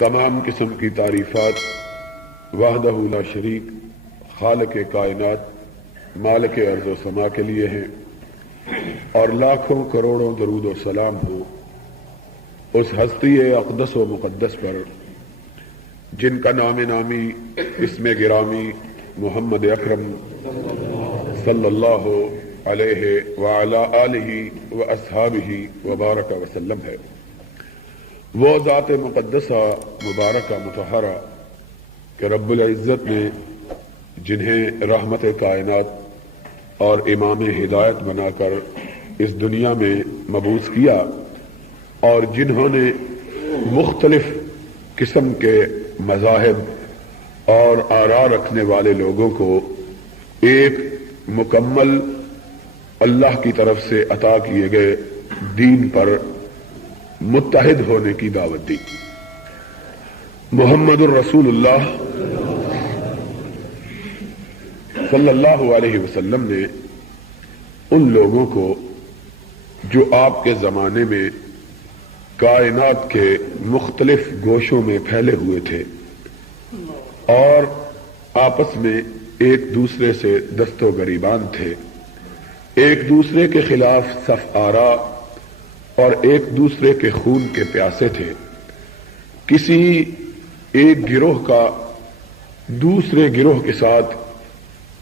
تمام قسم کی تعریفات وحدہ لا شریک خالق کائنات مالک ارض و سما کے لیے ہیں، اور لاکھوں کروڑوں درود و سلام ہو اس ہستی اقدس و مقدس پر جن کا نام نامی اسم گرامی محمد اکرم صلی اللہ علیہ وعلی آلہ واصحابہ وبارک وسلم ہے۔ وہ ذات مقدسہ مبارکہ مطہرہ کہ رب العزت نے جنہیں رحمت کائنات اور امام ہدایت بنا کر اس دنیا میں مبعوث کیا، اور جنہوں نے مختلف قسم کے مذاہب اور آراء رکھنے والے لوگوں کو ایک مکمل اللہ کی طرف سے عطا کیے گئے دین پر متحد ہونے کی دعوت دی۔ محمد الرسول اللہ صلی اللہ علیہ وسلم نے ان لوگوں کو جو آپ کے زمانے میں کائنات کے مختلف گوشوں میں پھیلے ہوئے تھے اور آپس میں ایک دوسرے سے دست و گریبان تھے، ایک دوسرے کے خلاف صف آراء اور ایک دوسرے کے خون کے پیاسے تھے، کسی ایک گروہ کا دوسرے گروہ کے ساتھ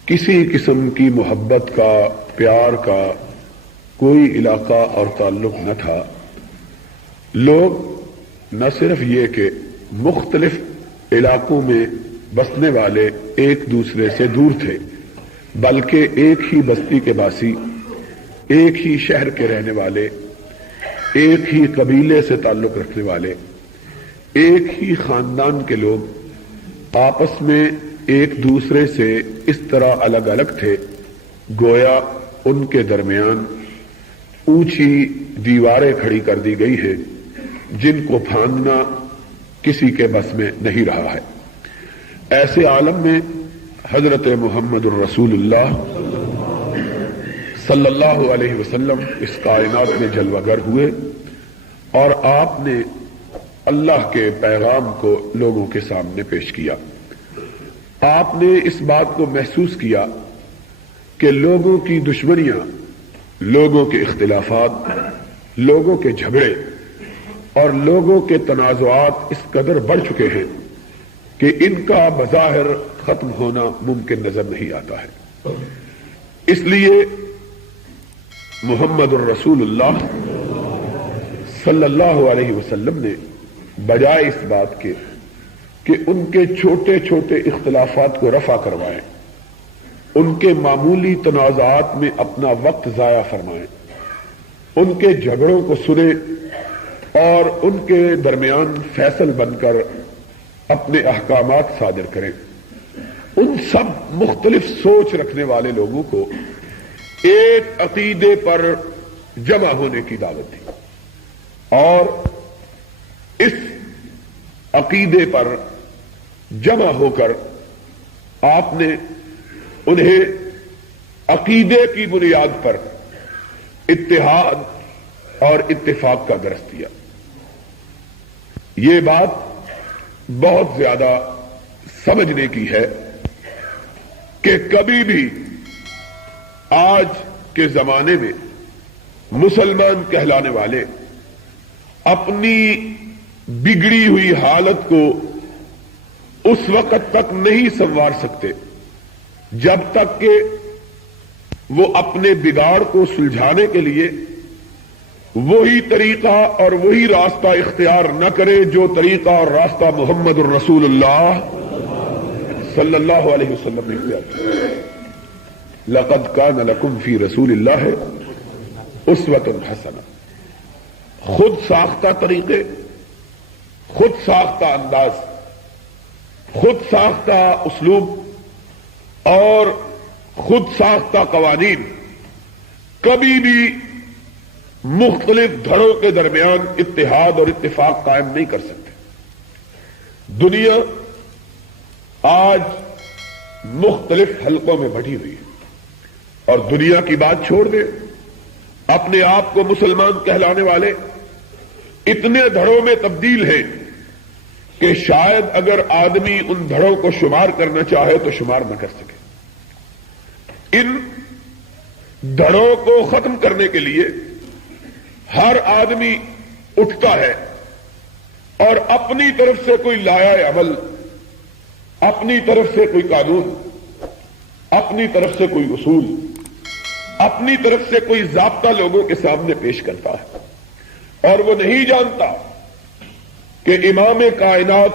کسی قسم کی محبت کا پیار کا کوئی علاقہ اور تعلق نہ تھا۔ لوگ نہ صرف یہ کہ مختلف علاقوں میں بسنے والے ایک دوسرے سے دور تھے، بلکہ ایک ہی بستی کے باسی، ایک ہی شہر کے رہنے والے، ایک ہی قبیلے سے تعلق رکھنے والے، ایک ہی خاندان کے لوگ آپس میں ایک دوسرے سے اس طرح الگ الگ تھے گویا ان کے درمیان اونچی دیواریں کھڑی کر دی گئی ہیں جن کو پھاندنا کسی کے بس میں نہیں رہا ہے۔ ایسے عالم میں حضرت محمد الرسول اللہ صلی اللہ علیہ وسلم اس کائنات میں جلوہ گر ہوئے، اور آپ نے اللہ کے پیغام کو لوگوں کے سامنے پیش کیا۔ آپ نے اس بات کو محسوس کیا کہ لوگوں کی دشمنیاں، لوگوں کے اختلافات، لوگوں کے جھگڑے اور لوگوں کے تنازعات اس قدر بڑھ چکے ہیں کہ ان کا بظاہر ختم ہونا ممکن نظر نہیں آتا ہے۔ اس لیے محمد الرسول اللہ صلی اللہ علیہ وسلم نے بجائے اس بات کے کہ ان کے چھوٹے چھوٹے اختلافات کو رفع کروائیں، ان کے معمولی تنازعات میں اپنا وقت ضائع فرمائیں، ان کے جھگڑوں کو سنیں اور ان کے درمیان فیصل بن کر اپنے احکامات صادر کریں، ان سب مختلف سوچ رکھنے والے لوگوں کو ایک عقیدے پر جمع ہونے کی دعوت دی، اور اس عقیدے پر جمع ہو کر آپ نے انہیں عقیدے کی بنیاد پر اتحاد اور اتفاق کا درس دیا۔ یہ بات بہت زیادہ سمجھنے کی ہے کہ کبھی بھی آج کے زمانے میں مسلمان کہلانے والے اپنی بگڑی ہوئی حالت کو اس وقت تک نہیں سنوار سکتے جب تک کہ وہ اپنے بگاڑ کو سلجھانے کے لیے وہی طریقہ اور وہی راستہ اختیار نہ کرے جو طریقہ اور راستہ محمد الرسول اللہ صلی اللہ علیہ وسلم نے اختیار کیا۔ لقد کان لکم فی رسول اللہ اسوۃ حسنہ، خود ساختہ طریقے، خود ساختہ انداز، خود ساختہ اسلوب اور خود ساختہ قوانین کبھی بھی مختلف دھڑوں کے درمیان اتحاد اور اتفاق قائم نہیں کر سکتے۔ دنیا آج مختلف حلقوں میں بٹی ہوئی ہے، اور دنیا کی بات چھوڑ دیں، اپنے آپ کو مسلمان کہلانے والے اتنے دھڑوں میں تبدیل ہیں کہ شاید اگر آدمی ان دھڑوں کو شمار کرنا چاہے تو شمار نہ کر سکے. ان دھڑوں کو ختم کرنے کے لیے ہر آدمی اٹھتا ہے اور اپنی طرف سے کوئی لایا عمل، اپنی طرف سے کوئی قانون، اپنی طرف سے کوئی اصول، اپنی طرف سے کوئی ضابطہ لوگوں کے سامنے پیش کرتا ہے. اور وہ نہیں جانتا کہ امام کائنات،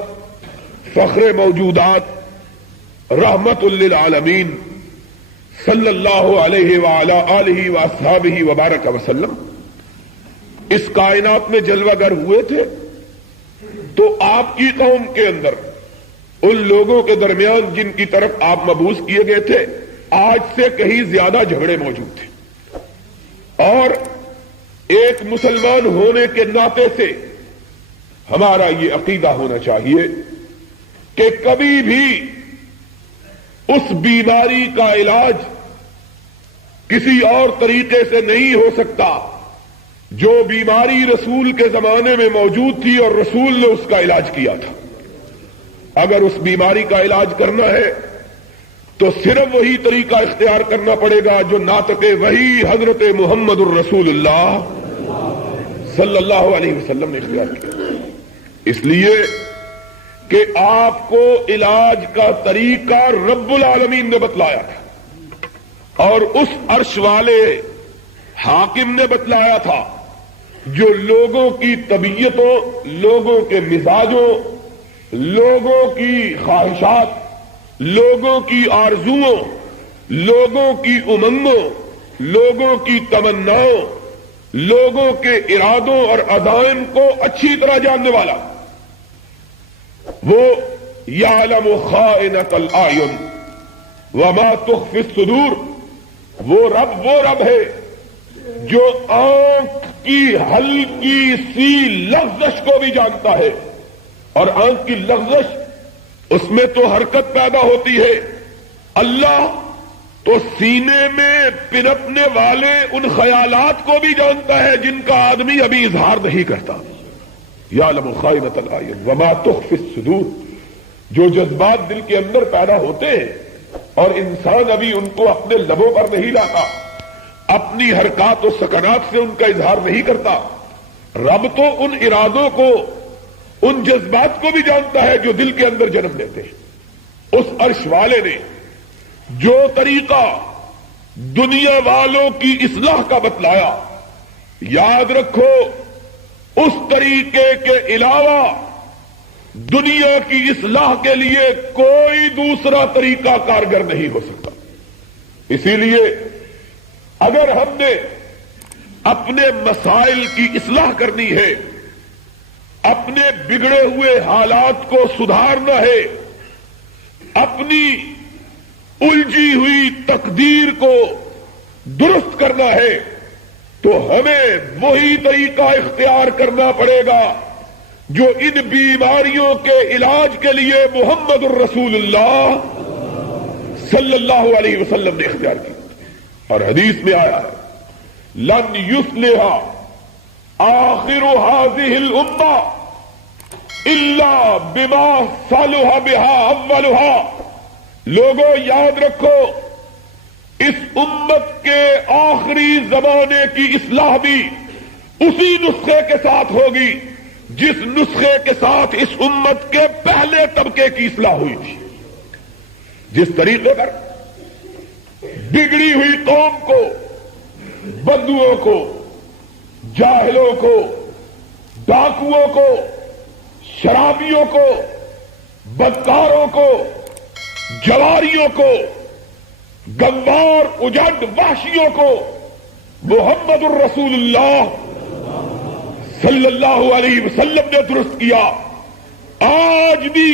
فخر موجودات، رحمت للعالمین صلی اللہ علیہ وعلی آلہ واصحابہ وبارک وسلم اس کائنات میں جلوہ گر ہوئے تھے. تو آپ کی قوم کے اندر ان لوگوں کے درمیان جن کی طرف آپ مبعوث کیے گئے تھے آج سے کہیں زیادہ جھگڑے موجود تھے. اور ایک مسلمان ہونے کے ناطے سے ہمارا یہ عقیدہ ہونا چاہیے کہ کبھی بھی اس بیماری کا علاج کسی اور طریقے سے نہیں ہو سکتا جو بیماری رسول کے زمانے میں موجود تھی اور رسول نے اس کا علاج کیا تھا. اگر اس بیماری کا علاج کرنا ہے تو صرف وہی طریقہ اختیار کرنا پڑے گا جو ناطق وحی حضرت محمد الرسول اللہ صلی اللہ علیہ وسلم نے اختیار کیا. اس لیے کہ آپ کو علاج کا طریقہ رب العالمین نے بتلایا تھا اور اس عرش والے حاکم نے بتلایا تھا جو لوگوں کی طبیعتوں، لوگوں کے مزاجوں، لوگوں کی خواہشات، لوگوں کی آرزوؤں، لوگوں کی امنگوں، لوگوں کی تمناؤں، لوگوں کے ارادوں اور عزائم کو اچھی طرح جاننے والا. وہ یعلم خائنۃ الاعین وما تخفی الصدور. وہ رب ہے جو آنکھ کی ہلکی سی لغزش کو بھی جانتا ہے. اور آنکھ کی لغزش، اس میں تو حرکت پیدا ہوتی ہے. اللہ تو سینے میں پنپنے والے ان خیالات کو بھی جانتا ہے جن کا آدمی ابھی اظہار نہیں کرتا. یعلم خائنۃ الاعین وما تخفی الصدور. جو جذبات دل کے اندر پیدا ہوتے ہیں اور انسان ابھی ان کو اپنے لبوں پر نہیں لاتا، اپنی حرکات و سکنات سے ان کا اظہار نہیں کرتا، رب تو ان ارادوں کو، ان جذبات کو بھی جانتا ہے جو دل کے اندر جنم لیتے ہیں. اس عرش والے نے جو طریقہ دنیا والوں کی اصلاح کا بتلایا، یاد رکھو اس طریقے کے علاوہ دنیا کی اصلاح کے لیے کوئی دوسرا طریقہ کارگر نہیں ہو سکتا. اسی لیے اگر ہم نے اپنے مسائل کی اصلاح کرنی ہے، اپنے بگڑے ہوئے حالات کو سدھارنا ہے، اپنی الجھی ہوئی تقدیر کو درست کرنا ہے، تو ہمیں وہی طریقہ اختیار کرنا پڑے گا جو ان بیماریوں کے علاج کے لیے محمد الرسول اللہ صلی اللہ علیہ وسلم نے اختیار کی. اور حدیث میں آیا ہے لن یصلح آخر هذه الامہ الا بما صلح بها اولها. لوگوں یاد رکھو اس امت کے آخری زمانے کی اصلاح بھی اسی نسخے کے ساتھ ہوگی جس نسخے کے ساتھ اس امت کے پہلے طبقے کی اصلاح ہوئی تھی. جس طریقے پر بگڑی ہوئی قوم کو، بدوؤں کو، جاہلوں کو، ڈاکوؤں کو، شرابیوں کو، بدکاروں کو، جواریوں کو، گنوار اجڑ وحشیوں کو محمد الرسول اللہ صلی اللہ علیہ وسلم نے درست کیا. آج بھی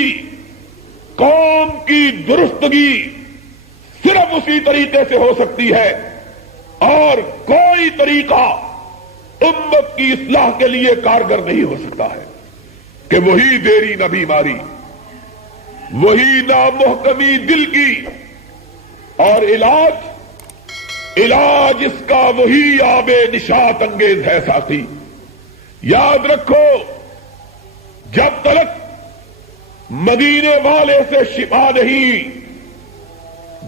قوم کی درستگی صرف اسی طریقے سے ہو سکتی ہے اور کوئی طریقہ امت کی اصلاح کے لیے کارگر نہیں ہو سکتا ہے کہ وہی دیری نہ بیماری، وہی نامحکمی دل کی، اور علاج اس کا وہی آب نشاط انگیز ہے. ساتھی یاد رکھو جب تک مدینے والے سے شفا نہیں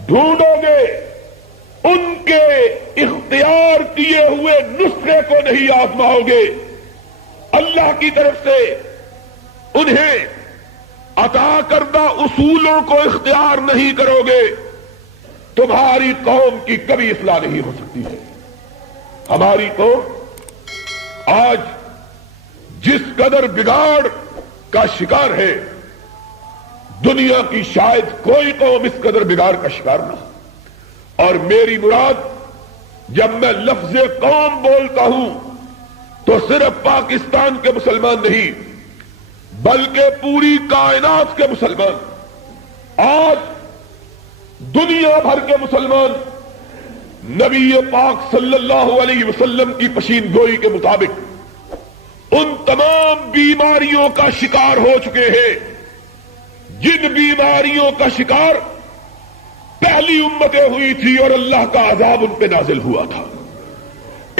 ڈھونڈو گے، ان کے اختیار کیے ہوئے نسخے کو نہیں آزماؤ گے، اللہ کی طرف سے انہیں عطا کردہ اصولوں کو اختیار نہیں کرو گے، تمہاری قوم کی کبھی اصلاح نہیں ہو سکتی ہے۔ ہماری قوم آج جس قدر بگاڑ کا شکار ہے، دنیا کی شاید کوئی قوم اس قدر بگاڑ کا شکار نہ ہو۔ اور میری مراد جب میں لفظ قوم بولتا ہوں تو صرف پاکستان کے مسلمان نہیں بلکہ پوری کائنات کے مسلمان، آج دنیا بھر کے مسلمان نبی پاک صلی اللہ علیہ وسلم کی پشین گوئی کے مطابق ان تمام بیماریوں کا شکار ہو چکے ہیں جن بیماریوں کا شکار پہلی امتیں ہوئی تھی اور اللہ کا عذاب ان پہ نازل ہوا تھا۔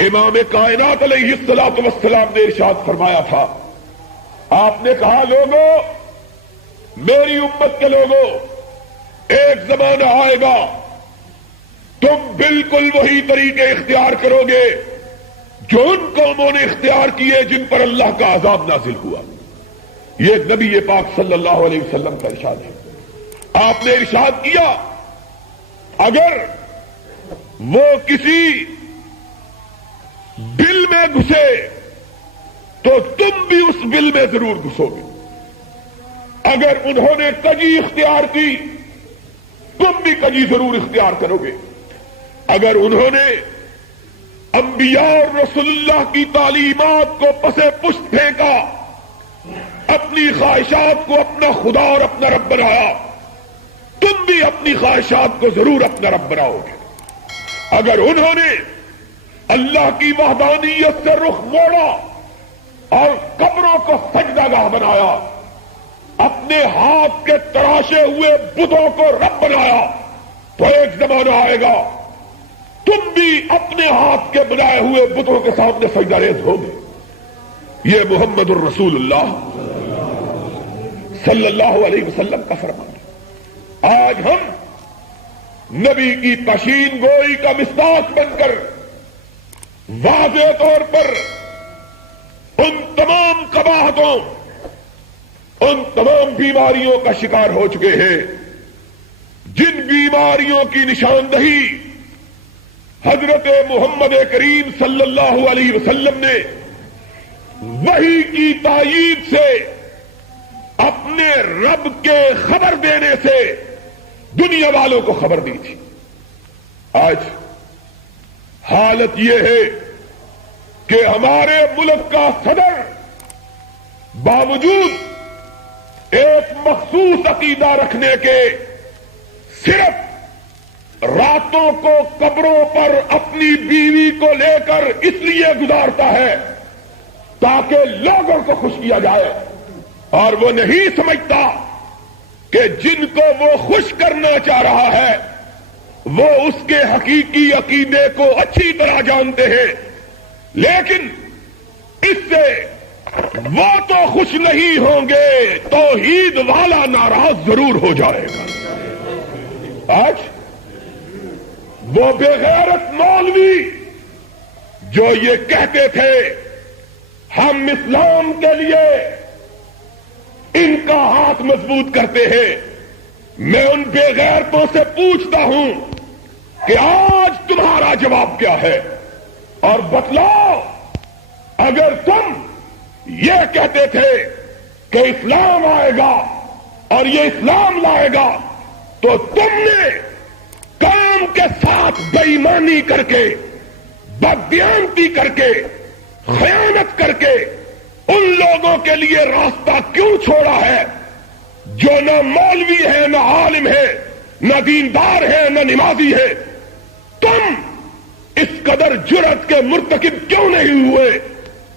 امام کائنات علیہ الصلوۃ والسلام نے ارشاد فرمایا تھا، آپ نے کہا لوگوں، میری امت کے لوگوں، ایک زمانہ آئے گا تم بالکل وہی طریقے اختیار کرو گے جو ان قوموں نے اختیار کیے جن پر اللہ کا عذاب نازل ہوا۔ یہ نبی پاک صلی اللہ علیہ وسلم کا ارشاد ہے۔ آپ نے ارشاد کیا، اگر وہ کسی بل میں گھسے تو تم بھی اس بل میں ضرور گھسو گے، اگر انہوں نے کجی اختیار کی تم بھی کجی ضرور اختیار کرو گے، اگر انہوں نے انبیاء اور رسول اللہ کی تعلیمات کو پسے پشت پھینکا، اپنی خواہشات کو اپنا خدا اور اپنا رب بنایا، تم بھی اپنی خواہشات کو ضرور اپنا رب بناؤ گے، اگر انہوں نے اللہ کی وحدانیت سے رخ موڑا اور قبروں کو سجدہ گاہ بنایا، اپنے ہاتھ کے تراشے ہوئے بتوں کو رب بنایا، تو ایک زمانہ آئے گا تم بھی اپنے ہاتھ کے بنائے ہوئے بتوں کے سامنے سجدہ ریز ہوگے۔ یہ محمد الرسول اللہ صلی اللہ علیہ وسلم کا فرمان ہے۔ آج ہم نبی کی پشین گوئی کا مصداق بن کر واضح طور پر ان تمام قباحتوں، ان تمام بیماریوں کا شکار ہو چکے ہیں جن بیماریوں کی نشاندہی حضرت محمد کریم صلی اللہ علیہ وسلم نے وحی کی تائید سے، اپنے رب کے خبر دینے سے دنیا والوں کو خبر دی تھی۔ آج حالت یہ ہے کہ ہمارے ملک کا صدر باوجود ایک مخصوص عقیدہ رکھنے کے صرف راتوں کو قبروں پر اپنی بیوی کو لے کر اس لیے گزارتا ہے تاکہ لوگوں کو خوش کیا جائے، اور وہ نہیں سمجھتا کہ جن کو وہ خوش کرنا چاہ رہا ہے وہ اس کے حقیقی عقیدے کو اچھی طرح جانتے ہیں، لیکن اس سے وہ تو خوش نہیں ہوں گے، توحید والا ناراض ضرور ہو جائے گا۔ آج وہ بے غیرت مولوی جو یہ کہتے تھے ہم اسلام کے لیے ان کا ہاتھ مضبوط کرتے ہیں، میں ان بے غیرتوں سے پوچھتا ہوں کہ آج تمہارا جواب کیا ہے، اور بتلاؤ اگر تم یہ کہتے تھے کہ اسلام آئے گا اور یہ اسلام لائے گا تو تم نے کام کے ساتھ بے ایمانی کر کے، بددیانتی کر کے، خیانت کر کے ان لوگوں کے لیے راستہ کیوں چھوڑا ہے جو نہ مولوی ہے، نہ عالم ہے، نہ دیندار ہے، نہ نمازی ہے؟ تم اس قدر جرأت کے مرتکب کیوں نہیں ہوئے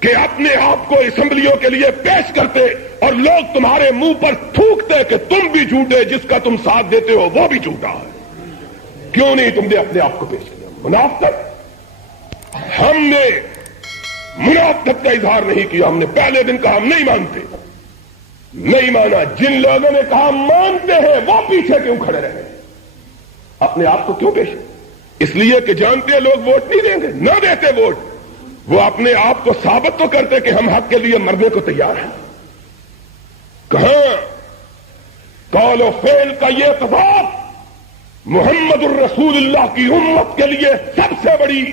کہ اپنے آپ کو اسمبلیوں کے لیے پیش کرتے اور لوگ تمہارے منہ پر تھوکتے کہ تم بھی جھوٹے، جس کا تم ساتھ دیتے ہو وہ بھی جھوٹا ہے؟ کیوں نہیں تم نے اپنے آپ کو پیش کیا؟ منافقت، ہم نے منافقت کا اظہار نہیں کیا، ہم نے پہلے دن کہا ہم نہیں مانتے، نہیں مانا. جن لوگوں نے کہا مانتے ہیں وہ پیچھے کیوں کھڑے رہے؟ اپنے آپ کو کیوں پیش؟ اس لیے کہ جانتے ہیں لوگ ووٹ نہیں دیں گے, نہ دیتے ووٹ. وہ اپنے آپ کو ثابت تو کرتے کہ ہم حق کے لیے مرنے کو تیار ہیں. کہاں قول و فعل کا یہ تضاد محمد الرسول اللہ کی امت کے لیے سب سے بڑی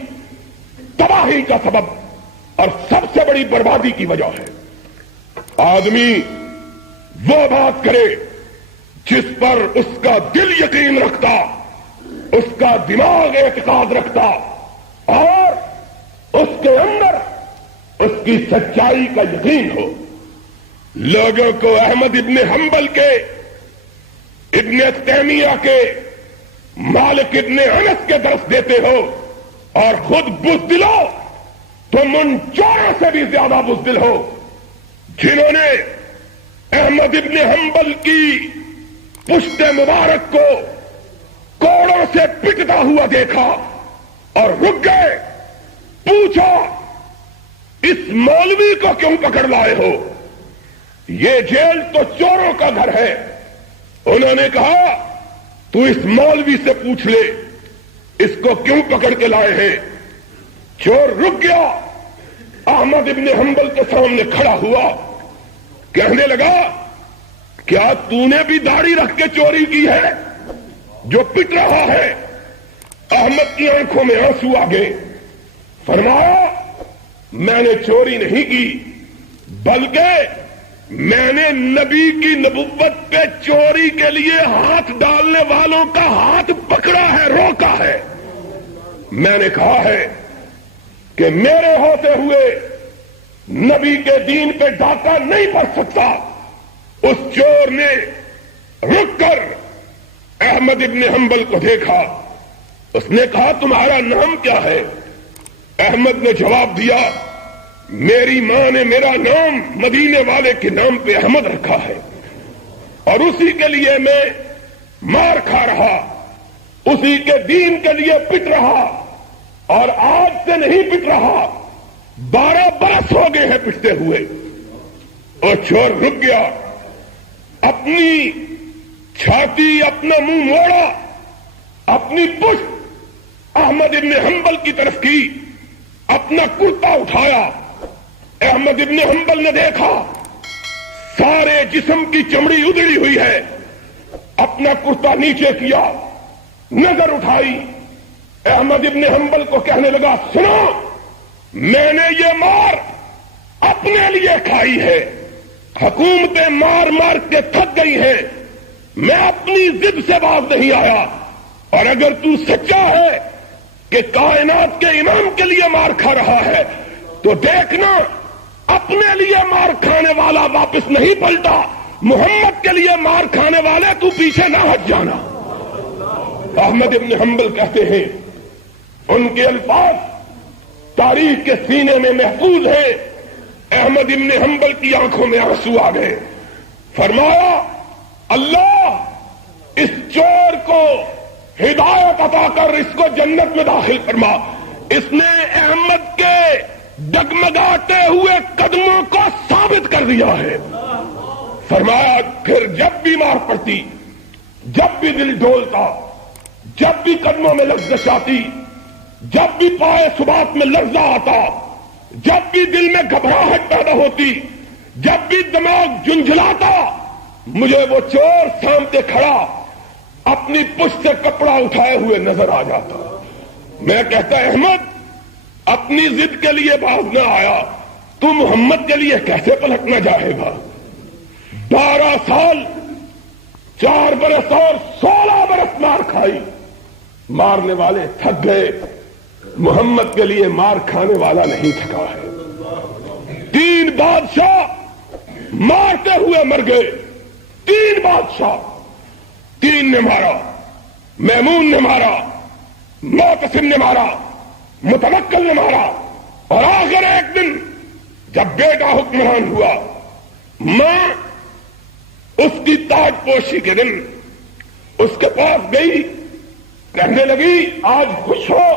تباہی کا سبب اور سب سے بڑی بربادی کی وجہ ہے. آدمی وہ بات کرے جس پر اس کا دل یقین رکھتا, اس کا دماغ اعتقاد رکھتا اور اس کے اندر اس کی سچائی کا یقین ہو. لوگوں کو احمد ابن حنبل کے, ابن تیمیہ کے, مالک ابن انس کے درس دیتے ہو اور خود بزدل ہو. تم ان چوروں سے بھی زیادہ بزدل ہو جنہوں نے احمد ابن حنبل کی پشت مبارک کو کوڑوں سے پٹتا ہوا دیکھا اور رک گئے. پوچھا اس مولوی کو کیوں پکڑ لائے ہو؟ یہ جیل تو چوروں کا گھر ہے. انہوں نے کہا تو اس مولوی سے پوچھ لے اس کو کیوں پکڑ کے لائے ہیں. چور رک گیا, احمد ابن حنبل کے سامنے کھڑا ہوا, کہنے لگا کیا تو نے بھی داڑھی رکھ کے چوری کی ہے جو پٹ رہا ہے؟ احمد کی آنکھوں میں آنسو آ گئے. فرمایا میں نے چوری نہیں کی بلکہ میں نے نبی کی نبوت پہ چوری کے لیے ہاتھ ڈالنے والوں کا ہاتھ پکڑا ہے, روکا ہے. میں نے کہا ہے کہ میرے ہوتے ہوئے نبی کے دین پہ ڈاکہ نہیں پڑ سکتا. اس چور نے رک کر احمد ابن حنبل کو دیکھا. اس نے کہا تمہارا نام کیا ہے؟ احمد نے جواب دیا میری ماں نے میرا نام مدینے والے کے نام پہ احمد رکھا ہے اور اسی کے لیے میں مار کھا رہا, اسی کے دین کے لیے پٹ رہا اور آج سے نہیں پٹ رہا, 12 برس ہو گئے ہیں پٹتے ہوئے. اور چور رک گیا, اپنی چھاتی, اپنا منہ موڑا, اپنی پشت احمد ابن حنبل کی طرف کی, اپنا کرتا اٹھایا. احمد ابن حنبل نے دیکھا سارے جسم کی چمڑی ادڑی ہوئی ہے. اپنا کرتا نیچے کیا, نظر اٹھائی, احمد ابن حنبل کو کہنے لگا سنو میں نے یہ مار اپنے لیے کھائی ہے, حکومتیں مار مار کے تھک گئی ہیں, میں اپنی ضد سے باز نہیں آیا. اور اگر تو سچا ہے کہ کائنات کے امام کے لیے مار کھا رہا ہے تو دیکھنا اپنے لیے مار کھانے والا واپس نہیں پلٹا, محمد کے لیے مار کھانے والے تو پیچھے نہ ہٹ جانا. احمد ابن حنبل کہتے ہیں ان کے الفاظ تاریخ کے سینے میں محفوظ ہیں. احمد ابن حنبل کی آنکھوں میں آنسو آ گئے. فرمایا اللہ اس چور کو ہدایت عطا کر اس کو جنت میں داخل فرما. اس نے احمد کے ڈگمگاتے ہوئے قدموں کو ثابت کر دیا ہے. فرمایا پھر جب بھی مار پڑتی, جب بھی دل ڈولتا, جب بھی قدموں میں لرزش آتی, جب بھی پائے سبات میں لرزہ آتا, جب بھی دل میں گھبراہٹ پیدا ہوتی, جب بھی دماغ جھنجھلاتا, مجھے وہ چور سامنے کھڑا اپنی پشت سے کپڑا اٹھائے ہوئے نظر آ جاتا. میں کہتا احمد اپنی ضد کے لیے باز نہ آیا, تو محمد کے لیے کیسے پلٹنا چاہے گا؟ 12 سال 4 برس اور 16 برس مار کھائی, مارنے والے تھک گئے, محمد کے لیے مار کھانے والا نہیں تھکا ہے. 3 بادشاہ مارتے ہوئے مر گئے, 3 بادشاہ, 3 نے مارا, میمون نے مارا, معتصم نے مارا, متوکل نے مارا, اور آخر ایک دن جب بیٹا حکمران ہوا, ماں اس کی تاج پوشی کے دن اس کے پاس گئی, کہنے لگی آج خوش ہو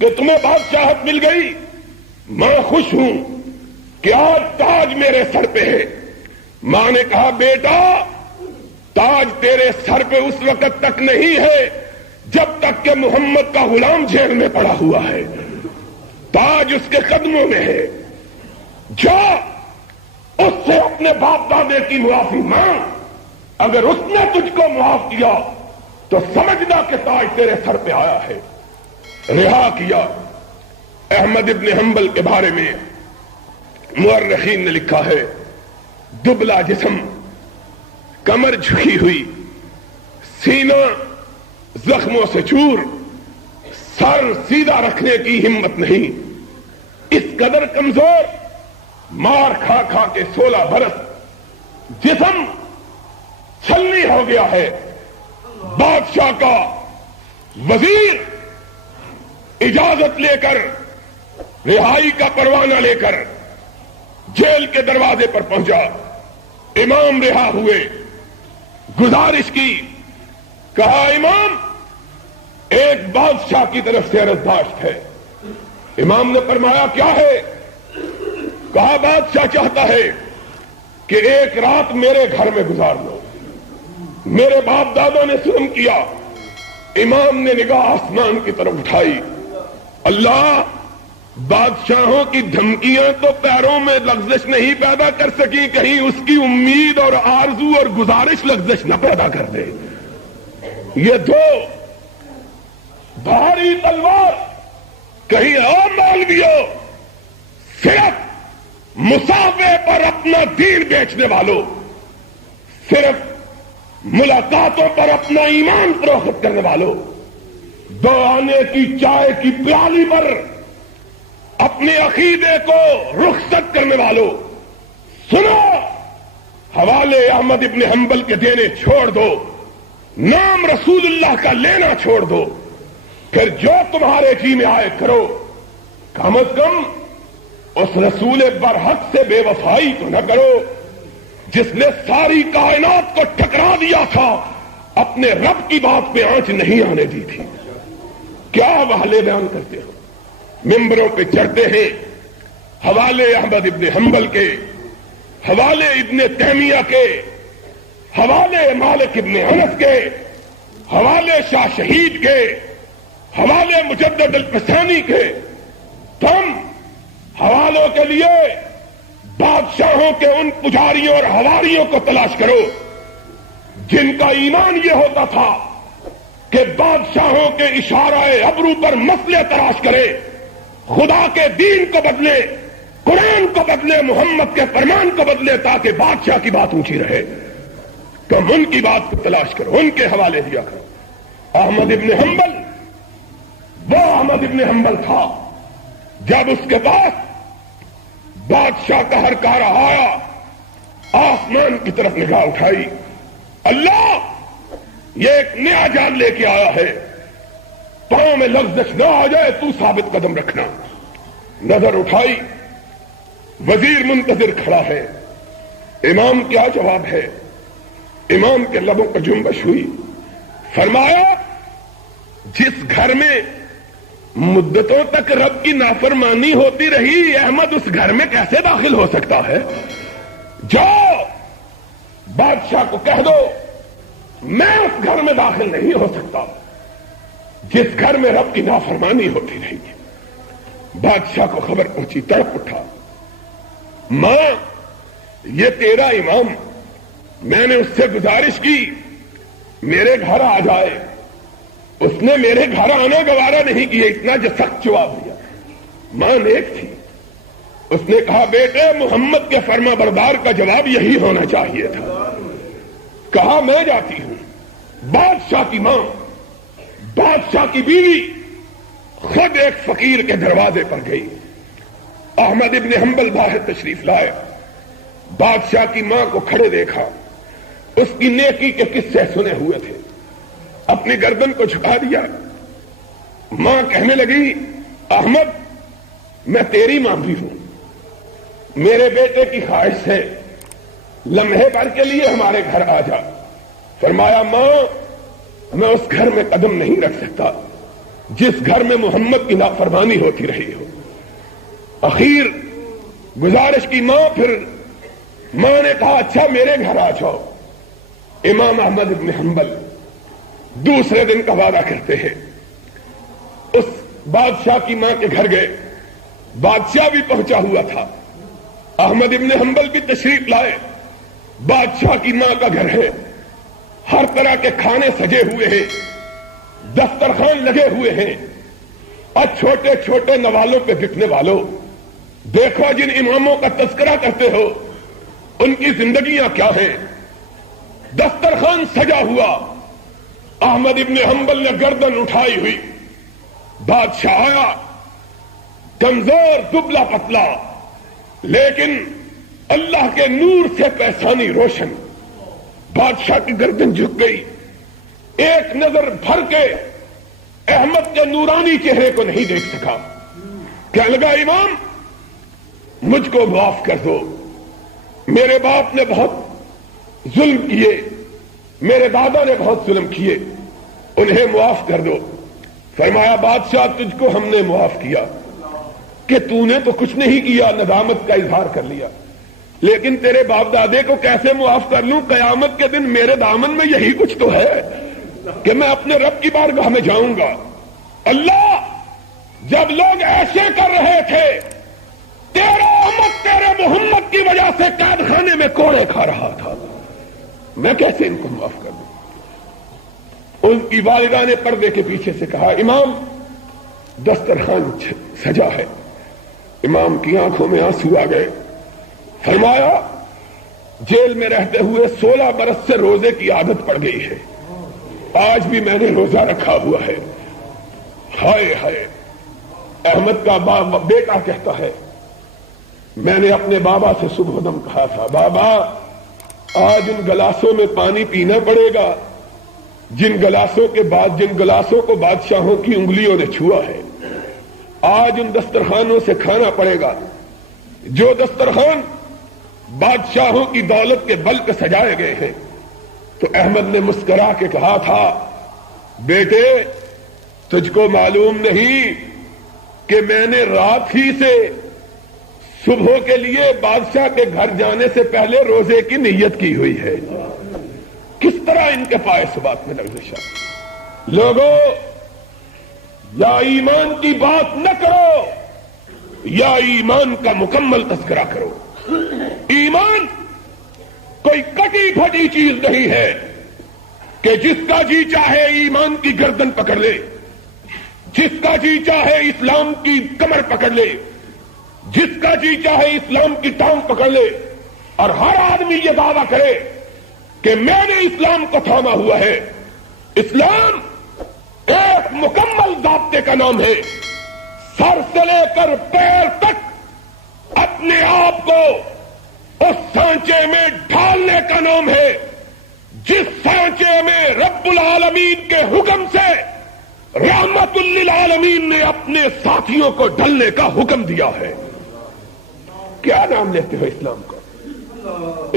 کہ تمہیں بادشاہت مل گئی؟ میں خوش ہوں کہ آج تاج میرے سر پہ ہے. ماں نے کہا بیٹا تاج تیرے سر پہ اس وقت تک نہیں ہے جب تک کہ محمد کا غلام جیل میں پڑا ہوا ہے، تاج اس کے قدموں میں ہے، جا اس سے اپنے باپ دادے کی معافی مانگ، اگر اس نے تجھ کو معاف کیا تو سمجھنا کہ تاج تیرے سر پہ آیا ہے، رہا کیا۔ احمد ابن حنبل کے بارے میں مورخین نے لکھا ہے دبلا جسم، کمر جھکی ہوئی، سینہ زخموں سے چور، سر سیدھا رکھنے کی ہمت نہیں، اس قدر کمزور، مار کھا کھا کے 16 برس جسم چھلنی ہو گیا ہے۔ بادشاہ کا وزیر اجازت لے کر رہائی کا پروانہ لے کر جیل کے دروازے پر پہنچا، امام رہا ہوئے، گزارش کی، کہا امام ایک بادشاہ کی طرف سے عرضداشت ہے۔ امام نے فرمایا کیا ہے؟ کہا بادشاہ چاہتا ہے کہ ایک رات میرے گھر میں گزار لو، میرے باپ دادوں نے ظلم کیا۔ امام نے نگاہ آسمان کی طرف اٹھائی، اللہ بادشاہوں کی دھمکیاں تو پیروں میں لغزش نہیں پیدا کر سکی، کہیں اس کی امید اور آرزو اور گزارش لغزش نہ پیدا کر دے۔ یہ دو بھاری تلوار کہیں اور مولویوں، صرف مسافے پر اپنا دین بیچنے والوں، صرف ملاقاتوں پر اپنا ایمان فروخت کرنے والوں، دو آنے کی چائے کی پیالی پر اپنے عقیدے کو رخصت کرنے والوں، سنو، حوالے احمد ابن حنبل کے دینے چھوڑ دو، نام رسول اللہ کا لینا چھوڑ دو، پھر جو تمہارے جی میں آئے کرو، کم از کم اس رسول برحق سے بے وفائی تو نہ کرو جس نے ساری کائنات کو ٹکرا دیا تھا، اپنے رب کی بات پہ آنچ نہیں آنے دی تھی۔ کیا حوالے بیان کرتے ہو، ممبروں پہ چڑھتے ہیں، حوالے احمد ابن حنبل کے، حوالے ابن تیمیہ کے، حوالے مالک ابن انس کے، حوالے شاہ شہید کے، حوالے مجدد الفسانی کے۔ تم حوالوں کے لیے بادشاہوں کے ان پجاریوں اور حواریوں کو تلاش کرو جن کا ایمان یہ ہوتا تھا کہ بادشاہوں کے اشارہ ابرو پر مسئلے تلاش کرے، خدا کے دین کو بدلے، قرآن کو بدلے، محمد کے فرمان کو بدلے، تاکہ بادشاہ کی بات اونچی رہے۔ تم ان کی بات کو تلاش کرو، ان کے حوالے دیا کرو۔ احمد ابن حنبل وہ احمد ابن حنبل تھا جب اس کے پاس بادشاہ کا ہرکارہ آیا، آسمان کی طرف نگاہ اٹھائی، اللہ یہ ایک نیا جان لے کے آیا ہے، پاؤں میں لغزش نہ آ جائے، تو ثابت قدم رکھنا۔ نظر اٹھائی، وزیر منتظر کھڑا ہے، امام کیا جواب ہے؟ امام کے لبوں پر جنبش ہوئی، فرمایا جس گھر میں مدتوں تک رب کی نافرمانی ہوتی رہی، احمد اس گھر میں کیسے داخل ہو سکتا ہے؟ جاؤ بادشاہ کو کہہ دو میں اس گھر میں داخل نہیں ہو سکتا جس گھر میں رب کی نافرمانی ہوتی رہی۔ بادشاہ کو خبر پہنچی، تڑپ اٹھا، ماں یہ تیرا امام، میں نے اس سے گزارش کی میرے گھر آ جائے، اس نے میرے گھر آنا گوارا نہیں کیا، اتنا جو سخت جواب دیا۔ ماں نیک تھی، اس نے کہا بیٹے محمد کے فرما بردار کا جواب یہی ہونا چاہیے تھا۔ کہا میں جاتی ہوں۔ بادشاہ کی ماں، بادشاہ کی بیوی خود ایک فقیر کے دروازے پر گئی۔ احمد ابن حنبل باہر تشریف لائے، بادشاہ کی ماں کو کھڑے دیکھا، اس کی نیکی کے قصے سنے ہوئے تھے، اپنی گردن کو جھکا دیا۔ ماں کہنے لگی احمد میں تیری ماں بھی ہوں، میرے بیٹے کی خواہش ہے لمحے بھر کے لیے ہمارے گھر آ جا۔ فرمایا ماں میں اس گھر میں قدم نہیں رکھ سکتا جس گھر میں محمد کی نافرمانی ہوتی رہی ہو۔ اخیر گزارش کی ماں پھر ماں نے کہا اچھا میرے گھر آ جاؤ. امام احمد ابن حنبل دوسرے دن کا وعدہ کرتے ہیں. اس بادشاہ کی ماں کے گھر گئے. بادشاہ بھی پہنچا ہوا تھا. احمد ابن حنبل بھی تشریف لائے. بادشاہ کی ماں کا گھر ہے. ہر طرح کے کھانے سجے ہوئے ہیں, دسترخوان لگے ہوئے ہیں. اور چھوٹے چھوٹے نوالوں پہ بکنے والوں, دیکھو جن اماموں کا تذکرہ کرتے ہو ان کی زندگیاں کیا ہیں. دسترخوان سجا ہوا. احمد ابن حنبل نے گردن اٹھائی ہوئی. بادشاہ آیا, کمزور دبلا پتلا, لیکن اللہ کے نور سے پیشانی روشن. بادشاہ کی گردن جھک گئی. ایک نظر بھر کے احمد کے نورانی چہرے کو نہیں دیکھ سکا. کہنے لگا امام مجھ کو معاف کر دو, میرے باپ نے بہت ظلم کیے, میرے دادا نے بہت ظلم کیے, انہیں معاف کر دو. فرمایا بادشاہ تجھ کو ہم نے معاف کیا کہ تو نے تو کچھ نہیں کیا, ندامت کا اظہار کر لیا, لیکن تیرے باپ دادے کو کیسے معاف کر لوں؟ قیامت کے دن میرے دامن میں یہی کچھ تو ہے کہ میں اپنے رب کی بارگاہ میں جاؤں گا. اللہ جب لوگ ایسے کر رہے تھے, تیرا احمد تیرے محمد کی وجہ سے قید خانے میں کوڑے کھا رہا تھا, میں کیسے ان کو معاف کر دوں؟ ان کی والدہ نے پردے کے پیچھے سے کہا امام دسترخوان سجا ہے. امام کی آنکھوں میں آنسو آ گئے. فرمایا جیل میں رہتے ہوئے 16 برس سے روزے کی عادت پڑ گئی ہے, آج بھی میں نے روزہ رکھا ہوا ہے. ہائے ہائے. احمد کا بیٹا کہتا ہے میں نے اپنے بابا سے صبح دم کہا تھا بابا آج ان گلاسوں میں پانی پینا پڑے گا جن گلاسوں کو بادشاہوں کی انگلیوں نے چھوا ہے. آج ان دسترخوانوں سے کھانا پڑے گا جو دسترخوان بادشاہوں کی دولت کے بل پہ سجائے گئے ہیں. تو احمد نے مسکرا کے کہا تھا بیٹے تجھ کو معلوم نہیں کہ میں نے رات ہی سے صبح کے لیے بادشاہ کے گھر جانے سے پہلے روزے کی نیت کی ہوئی ہے. کس طرح ان کے پائے ثبات میں لغزش ہے. لوگوں یا ایمان کی بات نہ کرو یا ایمان کا مکمل تذکرہ کرو. ایمان کوئی کٹی پھٹی چیز نہیں ہے کہ جس کا جی چاہے ایمان کی گردن پکڑ لے, جس کا جی چاہے اسلام کی کمر پکڑ لے, جس کا جی چاہے اسلام کی ٹانگ پکڑ لے, اور ہر آدمی یہ دعویٰ کرے کہ میں نے اسلام کو تھاما ہوا ہے. اسلام ایک مکمل ضابطے کا نام ہے. سر سے لے کر پیر تک اپنے آپ کو اس سانچے میں ڈھالنے کا نام ہے جس سانچے میں رب العالمین کے حکم سے رحمت للعالمین نے اپنے ساتھیوں کو ڈھلنے کا حکم دیا ہے. کیا نام لیتے ہو اسلام کا؟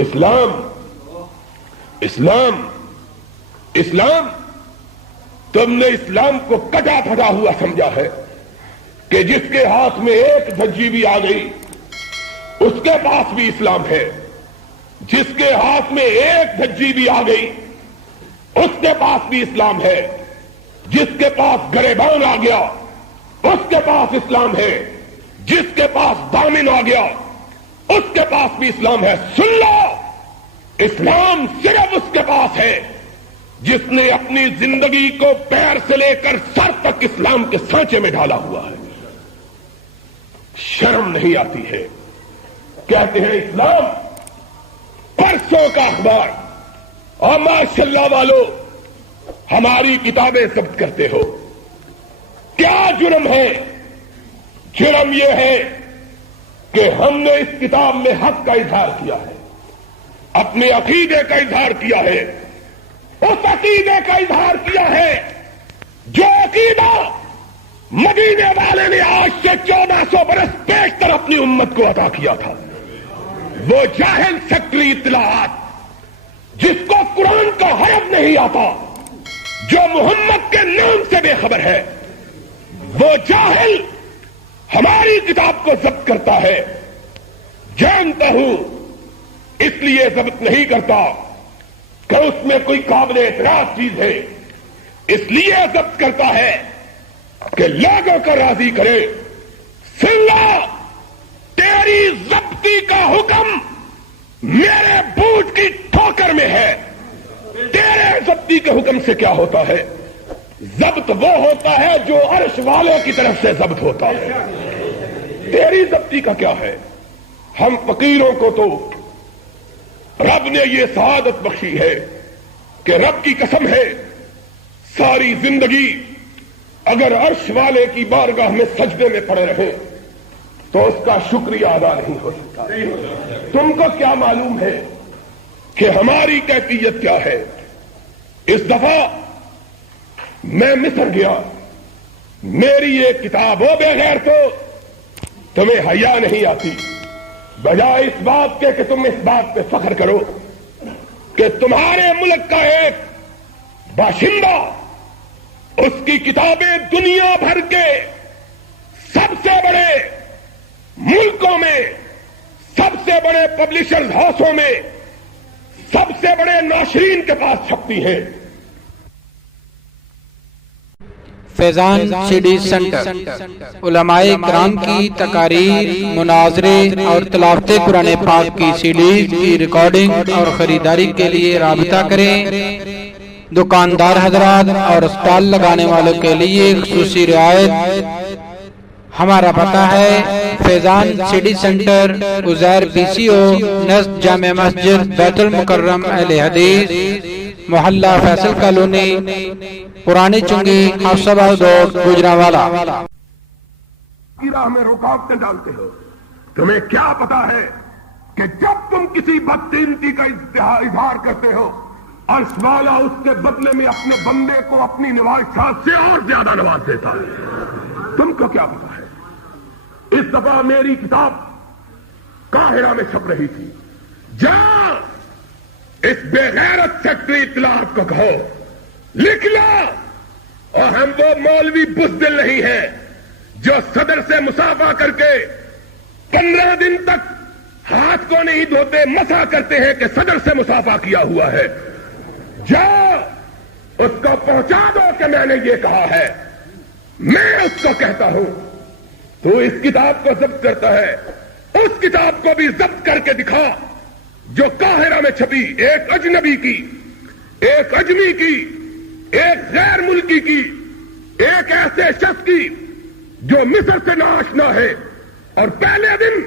اسلام اسلام اسلام. تم نے اسلام کو کٹا پھٹا ہوا سمجھا ہے کہ جس کے ہاتھ میں ایک دھجی بھی آ گئی اس کے پاس بھی اسلام ہے, جس کے ہاتھ میں ایک دھجی بھی آ گئی اس کے پاس بھی اسلام ہے, جس کے پاس گریبان آ گیا اس کے پاس اسلام ہے, جس کے پاس دامن آ گیا اس کے پاس بھی اسلام ہے. سن لو, اسلام صرف اس کے پاس ہے جس نے اپنی زندگی کو پیر سے لے کر سر تک اسلام کے سانچے میں ڈالا ہوا ہے. شرم نہیں آتی ہے. کہتے ہیں اسلام پرسوں کا اخبار, اور ماشاء اللہ والوں ہماری کتابیں ضبط کرتے ہو. کیا جرم ہے؟ جرم یہ ہے کہ ہم نے اس کتاب میں حق کا اظہار کیا ہے, اپنے عقیدے کا اظہار کیا ہے, اس عقیدے کا اظہار کیا ہے جو عقیدہ مدینے والے نے آج سے 1400 برس بیشتر اپنی امت کو عطا کیا تھا. وہ جاہل سیکٹری اطلاعات جس کو قرآن کا حرف نہیں آتا, جو محمد کے نام سے بے خبر ہے, وہ جاہل ہماری کتاب کو ضبط کرتا ہے. جانتا ہوں اس لیے ضبط نہیں کرتا کہ اس میں کوئی قابل اعتراض چیز ہے، اس لیے ضبط کرتا ہے کہ لوگوں کو راضی کرے۔ سن لو، تیری ضبطی کا حکم میرے بوٹ کی ٹھوکر میں ہے۔ تیرے ضبطی کے حکم سے کیا ہوتا ہے؟ ضبط وہ ہوتا ہے جو عرش والوں کی طرف سے ضبط ہوتا ہے۔ تیری ضبطی کا کیا ہے؟ ہم فقیروں کو تو رب نے یہ سعادت بخشی ہے کہ رب کی قسم ہے ساری زندگی اگر عرش والے کی بارگاہ میں سجدے میں پڑے رہے تو اس کا شکریہ ادا نہیں ہو سکتا۔ تم کو کیا معلوم ہے کہ ہماری کیفیت کیا ہے؟ اس دفعہ میں مصر گیا، میری ایک کتاب ہو بغیر تو تمہیں حیا نہیں آتی، بجائے اس بات کے کہ تم اس بات پہ فخر کرو کہ تمہارے ملک کا ایک باشندہ، اس کی کتابیں دنیا بھر کے سب سے بڑے ملکوں میں، سب سے بڑے پبلشرز ہاؤسوں میں، سب سے بڑے ناشرین کے پاس چھپتی ہیں۔ فیضان سی ڈی سینٹر علماء کرام کی تقاریر، مناظرے اور تلاوت قرآن پاک کی سی ڈیز کی ریکارڈنگ اور خریداری کے لیے رابطہ کریں۔ دکاندار حضرات اور اسٹال لگانے والوں کے لیے خصوصی رعایت۔ ہمارا پتہ ہے فیضان سی ڈی سینٹر، عزیر PCO، نزد جامع مسجد بیت المکرم اہل حدیث، محلہ فیصل کالونی، پرانی چنگی، حفصآباد روڈ، گوجرانوالا۔ کی راہ میں رکاوٹیں ڈالتے ہو۔ تمہیں کیا پتا ہے کہ جب تم کسی بدقسمتی کا اظہار کرتے ہو، عرش والا اس کے بدلے میں اپنے بندے کو اپنی نوازشات سے اور زیادہ نواز دیتا ہے۔ تم کو کیا پتا ہے؟ اس دفعہ میری کتاب قاہرہ میں چھپ رہی تھی، جا اس بے غیرت سیکٹری اطلاعات کو کہو لکھ لو، اور ہم وہ مولوی بزدل نہیں ہیں جو صدر سے مصافحہ کر کے 15 دن تک ہاتھ کو نہیں دھوتے، مسح کرتے ہیں کہ صدر سے مصافحہ کیا ہوا ہے۔ جاؤ اس کو پہنچا دو کہ میں نے یہ کہا ہے۔ میں اس کو کہتا ہوں تو اس کتاب کو ضبط کرتا ہے، اس کتاب کو بھی ضبط کر کے دکھا جو قاہرہ میں چھپی، ایک اجنبی کی، ایک اجمی کی، ایک غیر ملکی کی، ایک ایسے شخص کی جو مصر سے ناآشنا ہے۔ اور پہلے دن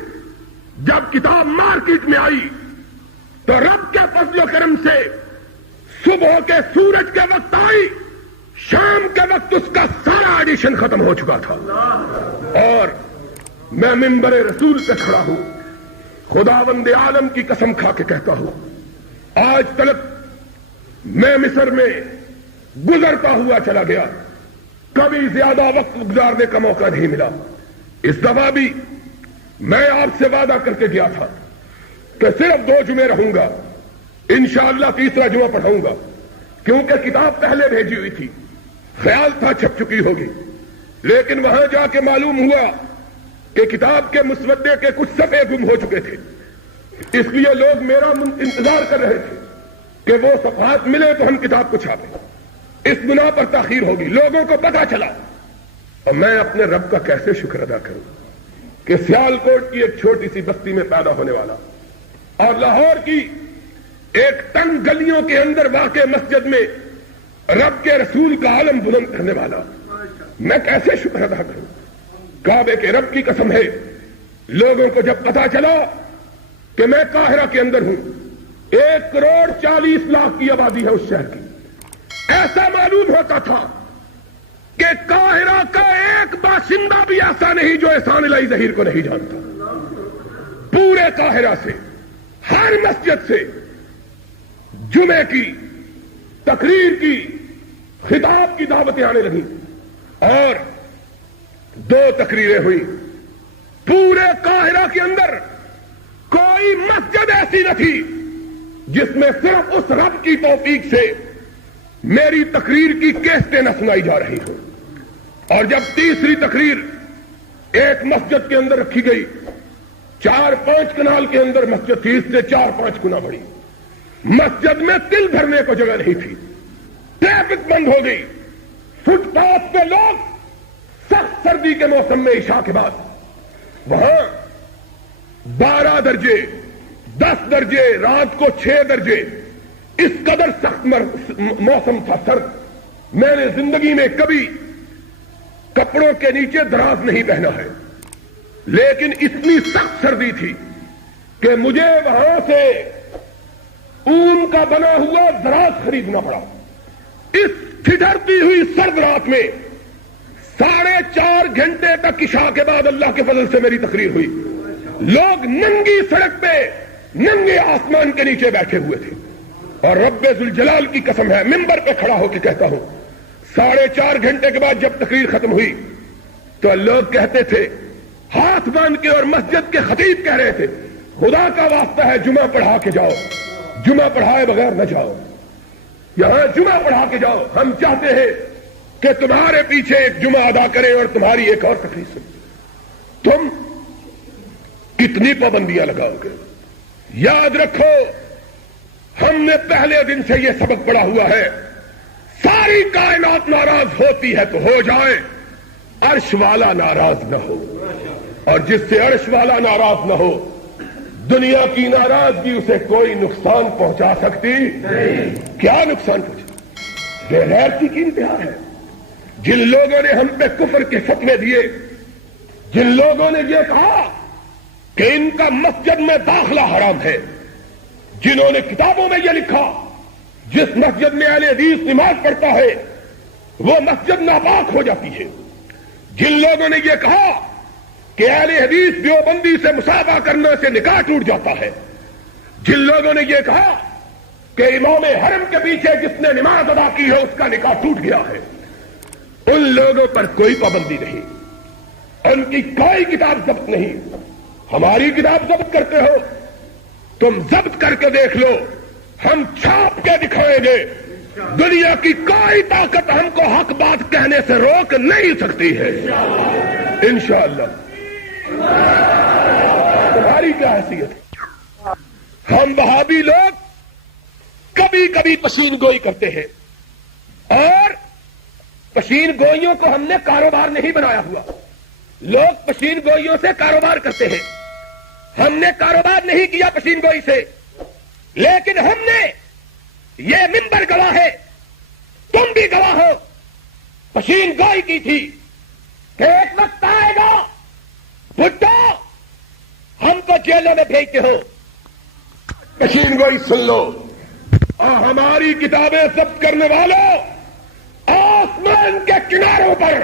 جب کتاب مارکیٹ میں آئی تو رب کے فضل و کرم سے صبح کے سورج کے وقت آئی، شام کے وقت اس کا سارا ایڈیشن ختم ہو چکا تھا۔ اور میں منبر رسول پہ کھڑا ہوں، خداوند عالم کی قسم کھا کے کہتا ہوں آج تک میں مصر میں گزرتا ہوا چلا گیا، کبھی زیادہ وقت گزارنے کا موقع نہیں ملا۔ اس دفعہ بھی میں آپ سے وعدہ کر کے گیا تھا کہ صرف 2 جمعے رہوں گا، انشاءاللہ تیسرا جمعہ پڑھاؤں گا، کیونکہ کتاب پہلے بھیجی ہوئی تھی، خیال تھا چھپ چکی ہوگی، لیکن وہاں جا کے معلوم ہوا کہ کتاب کے مسودے کے کچھ صفحے گم ہو چکے تھے، اس لیے لوگ میرا انتظار کر رہے تھے کہ وہ صفحات ملے تو ہم کتاب کو چھاپیں۔ اس بنا پر تاخیر ہوگی، لوگوں کو پتا چلا، اور میں اپنے رب کا کیسے شکر ادا کروں کہ سیالکوٹ کی ایک چھوٹی سی بستی میں پیدا ہونے والا اور لاہور کی ایک تنگ گلیوں کے اندر واقع مسجد میں رب کے رسول کا عالم بلند کرنے والا، میں کیسے شکر ادا کروں؟ کعبے کے رب کی قسم ہے، لوگوں کو جب پتا چلا کہ میں قاہرہ کے اندر ہوں، 1,40,00,000 کی آبادی ہے اس شہر کی، ایسا معلوم ہوتا تھا کہ قاہرہ کا ایک باشندہ بھی ایسا نہیں جو احسان الہی ظہیر کو نہیں جانتا۔ پورے قاہرہ سے، ہر مسجد سے جمعے کی تقریر کی، خطاب کی دعوتیں آنے لگیں، اور 2 تقریریں ہوئی۔ پورے قاہرہ کے اندر کوئی مسجد ایسی نہ تھی جس میں صرف اس رب کی توفیق سے میری تقریر کی کیسٹیں نہ سنائی جا رہی ہوں۔ اور جب تیسری تقریر ایک مسجد کے اندر رکھی گئی، 4-5 کنال کے اندر مسجد تھی، اس سے 4-5 گنا بڑی۔ مسجد میں تل بھرنے کو جگہ نہیں تھی، ٹریفک بند ہو گئی، فٹ پاتھ پہ لوگ سخت سردی کے موسم میں عشاء کے بعد وہاں 12 درجے 10 درجے رات کو 6 درجے اس قدر سخت موسم تھا سرد۔ میں نے زندگی میں کبھی کپڑوں کے نیچے دراز نہیں پہنا ہے، لیکن اتنی سخت سردی تھی کہ مجھے وہاں سے اون کا بنا ہوا دراز خریدنا پڑا۔ اس ٹھٹرتی ہوئی سرد رات میں 4.5 گھنٹے تک عشاء کے بعد اللہ کے فضل سے میری تقریر ہوئی۔ لوگ ننگی سڑک پہ ننگے آسمان کے نیچے بیٹھے ہوئے تھے، اور رب ذوالجلال کی قسم ہے ممبر پہ کھڑا ہو کے کہتا ہوں 4.5 گھنٹے کے بعد جب تقریر ختم ہوئی تو لوگ کہتے تھے ہاتھ باندھ کے، اور مسجد کے خطیب کہہ رہے تھے خدا کا واسطہ ہے جمعہ پڑھا کے جاؤ، جمعہ پڑھائے بغیر نہ جاؤ، یہاں جمعہ پڑھا کے جاؤ، ہم چاہتے ہیں کہ تمہارے پیچھے ایک جمعہ ادا کریں اور تمہاری ایک اور تقریر سنیں۔ تم کتنی پابندیاں لگاؤ گے؟ یاد رکھو ہم نے پہلے دن سے یہ سبق پڑھا ہوا ہے، ساری کائنات ناراض ہوتی ہے تو ہو جائے، عرش والا ناراض نہ ہو، اور جس سے عرش والا ناراض نہ ہو دنیا کی ناراضگی اسے کوئی نقصان پہنچا سکتی نہیں۔ کیا نقصان پہنچا؟ بے غیرتی کی انتہا ہے۔ جن لوگوں نے ہم پہ کفر کے فتوے دیے، جن لوگوں نے یہ کہا کہ ان کا مسجد میں داخلہ حرام ہے، جنہوں نے کتابوں میں یہ لکھا جس مسجد میں اہل حدیث نماز پڑھتا ہے وہ مسجد ناپاک ہو جاتی ہے، جن لوگوں نے یہ کہا کہ اہل حدیث دیوبندی سے مصافحہ کرنے سے نکاح ٹوٹ جاتا ہے، جن لوگوں نے یہ کہا کہ امام حرم کے پیچھے جس نے نماز ادا کی ہے اس کا نکاح ٹوٹ گیا ہے، ان لوگوں پر کوئی پابندی نہیں، ان کی کوئی کتاب ضبط نہیں۔ ہماری کتاب ضبط کرتے ہو، تم ضبط کر کے دیکھ لو، ہم چھاپ کے دکھائیں گے، دنیا کی کوئی طاقت ہم کو حق بات کہنے سے روک نہیں سکتی ہے انشاءاللہ۔ تمہاری کیا حیثیت ہے؟ ہم وہابی لوگ کبھی کبھی پشین گوئی کرتے ہیں، اور پشین گوئیوں کو ہم نے کاروبار نہیں بنایا ہوا۔ لوگ پشین گوئیوں سے کاروبار کرتے ہیں، ہم نے کاروبار نہیں کیا پشین گوئی سے، لیکن ہم نے یہ منبر گواہ ہے، تم بھی گواہ ہو، پشین گوئی کی تھی کہ ایک وقت آئے گا بھٹو ہم کو جیلوں میں بھیجتے ہو۔ پشین گوئی سن لو، اور ہماری کتابیں ضبط کرنے والوں، آسمان کے کناروں پر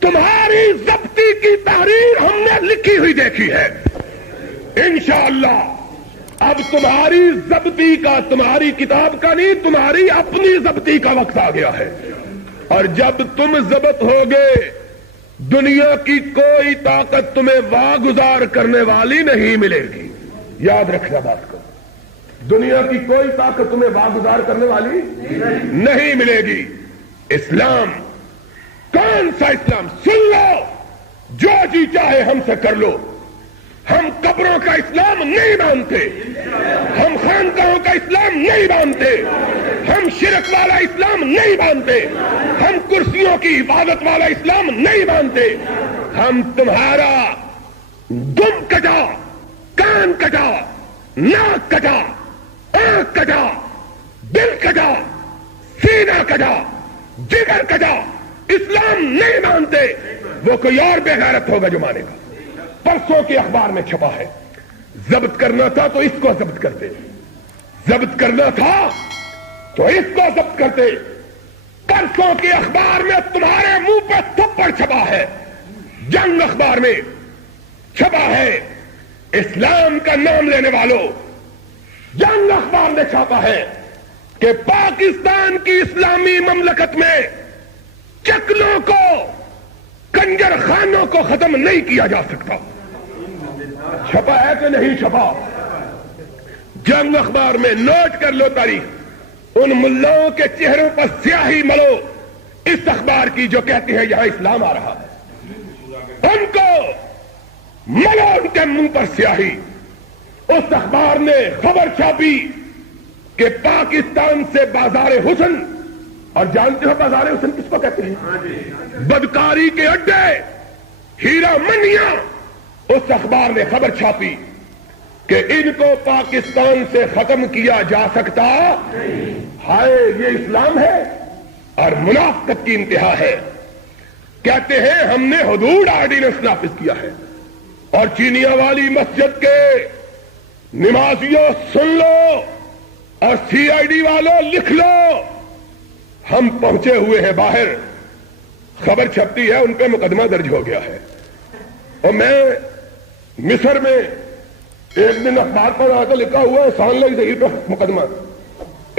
تمہاری ضبطی کی تحریر ہم نے لکھی ہوئی دیکھی ہے انشاءاللہ۔ اب تمہاری ضبطی کا، تمہاری کتاب کا نہیں، تمہاری اپنی ضبطی کا وقت آ گیا ہے، اور جب تم ضبط ہوگے دنیا کی کوئی طاقت تمہیں واگزار کرنے والی نہیں ملے گی۔ یاد رکھنا بات کو، دنیا کی کوئی طاقت تمہیں واگزار کرنے والی نہیں ملے گی۔ اسلام کون سا اسلام؟ سن لو، جو جی چاہے ہم سے کر لو، ہم قبروں کا اسلام نہیں مانتے، ہم خانقاہوں کا اسلام نہیں مانتے، ہم شرک والا اسلام نہیں مانتے، ہم کرسیوں کی عبادت والا اسلام نہیں مانتے۔ ہم تمہارا دم کٹا، کان کٹا، ناک کٹا، آنکھ کٹا، دل کٹا، سینہ کٹا، جگر کٹا، اسلام نہیں مانتے، وہ کوئی اور بے غیرت ہوگا جو مانے گا۔ پرسوں کے اخبار میں چھپا ہے، ضبط کرنا تھا تو اس کو ضبط کرتے، ضبط کرنا تھا تو اس کو ضبط کرتے۔ پرسوں کے اخبار میں تمہارے منہ پہ تھپڑ چھپا ہے، جنگ اخبار میں چھپا ہے، اسلام کا نام لینے والوں، جنگ اخبار نے چھاپا ہے کہ پاکستان کی اسلامی مملکت میں چکلوں کو، کنجر خانوں کو ختم نہیں کیا جا سکتا۔ چھپا ہے کہ نہیں چھپا؟ جنگ اخبار میں نوٹ کر لو تاریخ، ان ملاؤں کے چہروں پر سیاہی ملو اس اخبار کی جو کہتے ہیں یہاں اسلام آ رہا ہے، ان کو ملا ان کے منہ پر سیاہی. اس اخبار نے خبر چھاپی کہ پاکستان سے بازار حسن، اور جانتے ہو بازار حسن کس کو کہتے ہیں؟ بدکاری کے اڈے، ہیرا منڈیاں. اس اخبار نے خبر چھاپی کہ ان کو پاکستان سے ختم کیا جا سکتا. ہائے، یہ اسلام ہے اور منافقت کی انتہا ہے. کہتے ہیں ہم نے حدود آرڈیننس نافذ کیا ہے. اور چینیا والی مسجد کے نمازیوں سن لو، اور سی آئی ڈی والوں لکھ لو، ہم پہنچے ہوئے ہیں باہر. خبر چھپتی ہے ان پہ مقدمہ درج ہو گیا ہے. اور میں مصر میں ایک دن اخبار پر آ کر لکھا ہوا ہے سان لائی ظہیر پہ مقدمہ.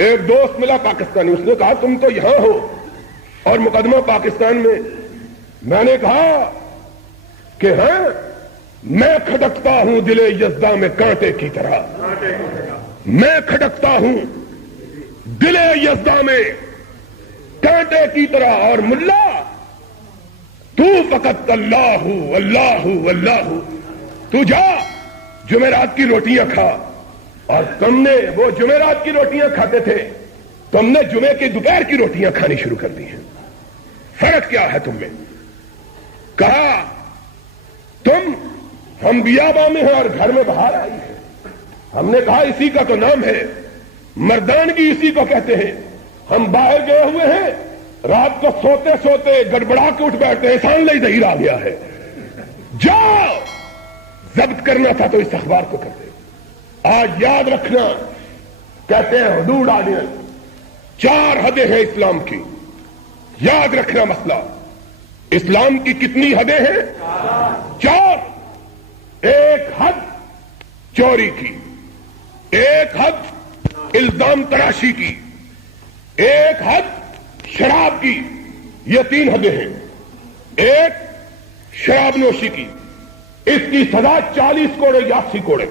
ایک دوست ملا پاکستانی، اس نے کہا تم تو یہاں ہو اور مقدمہ پاکستان میں. میں نے کہا کہ ہاں، میں کھٹکتا ہوں دل یزداں میں کانٹے کی طرح. میں کھٹکتا ہوں دل یزداں میں کانٹے کی طرح. اور ملا تو فقط اللہ اللہ اللہ، تو جا جمعرات کی روٹیاں کھا. اور تم نے وہ جمعرات کی روٹیاں کھاتے تھے، تم نے جمعے کی دوپہر کی روٹیاں کھانی شروع کر دی ہیں. فرق کیا ہے تم میں؟ کہا تم ہم بیاباں میں ہیں اور گھر میں باہر آئی ہے. ہم نے کہا اسی کا تو نام ہے مردانگی، اسی کو کہتے ہیں. ہم باہر گئے ہوئے ہیں، رات کو سوتے سوتے گڑبڑا کے اٹھ بیٹھتے ہیں، سان لائی ظہیر آ گیا ہے. جاؤ، ضبط کرنا تھا تو اس اخبار کو کرتے. آج یاد رکھنا، کہتے ہیں حدود آرڈیننس. 4 حدیں ہیں اسلام کی. یاد رکھنا مسئلہ، اسلام کی کتنی حدیں ہیں؟ 4. ایک حد چوری کی، ایک حد الزام تراشی کی، ایک حد شراب کی. یہ 3 حدیں ہیں. ایک شراب نوشی کی، اس کی سزا 40 کوڑے یا 80 کوڑے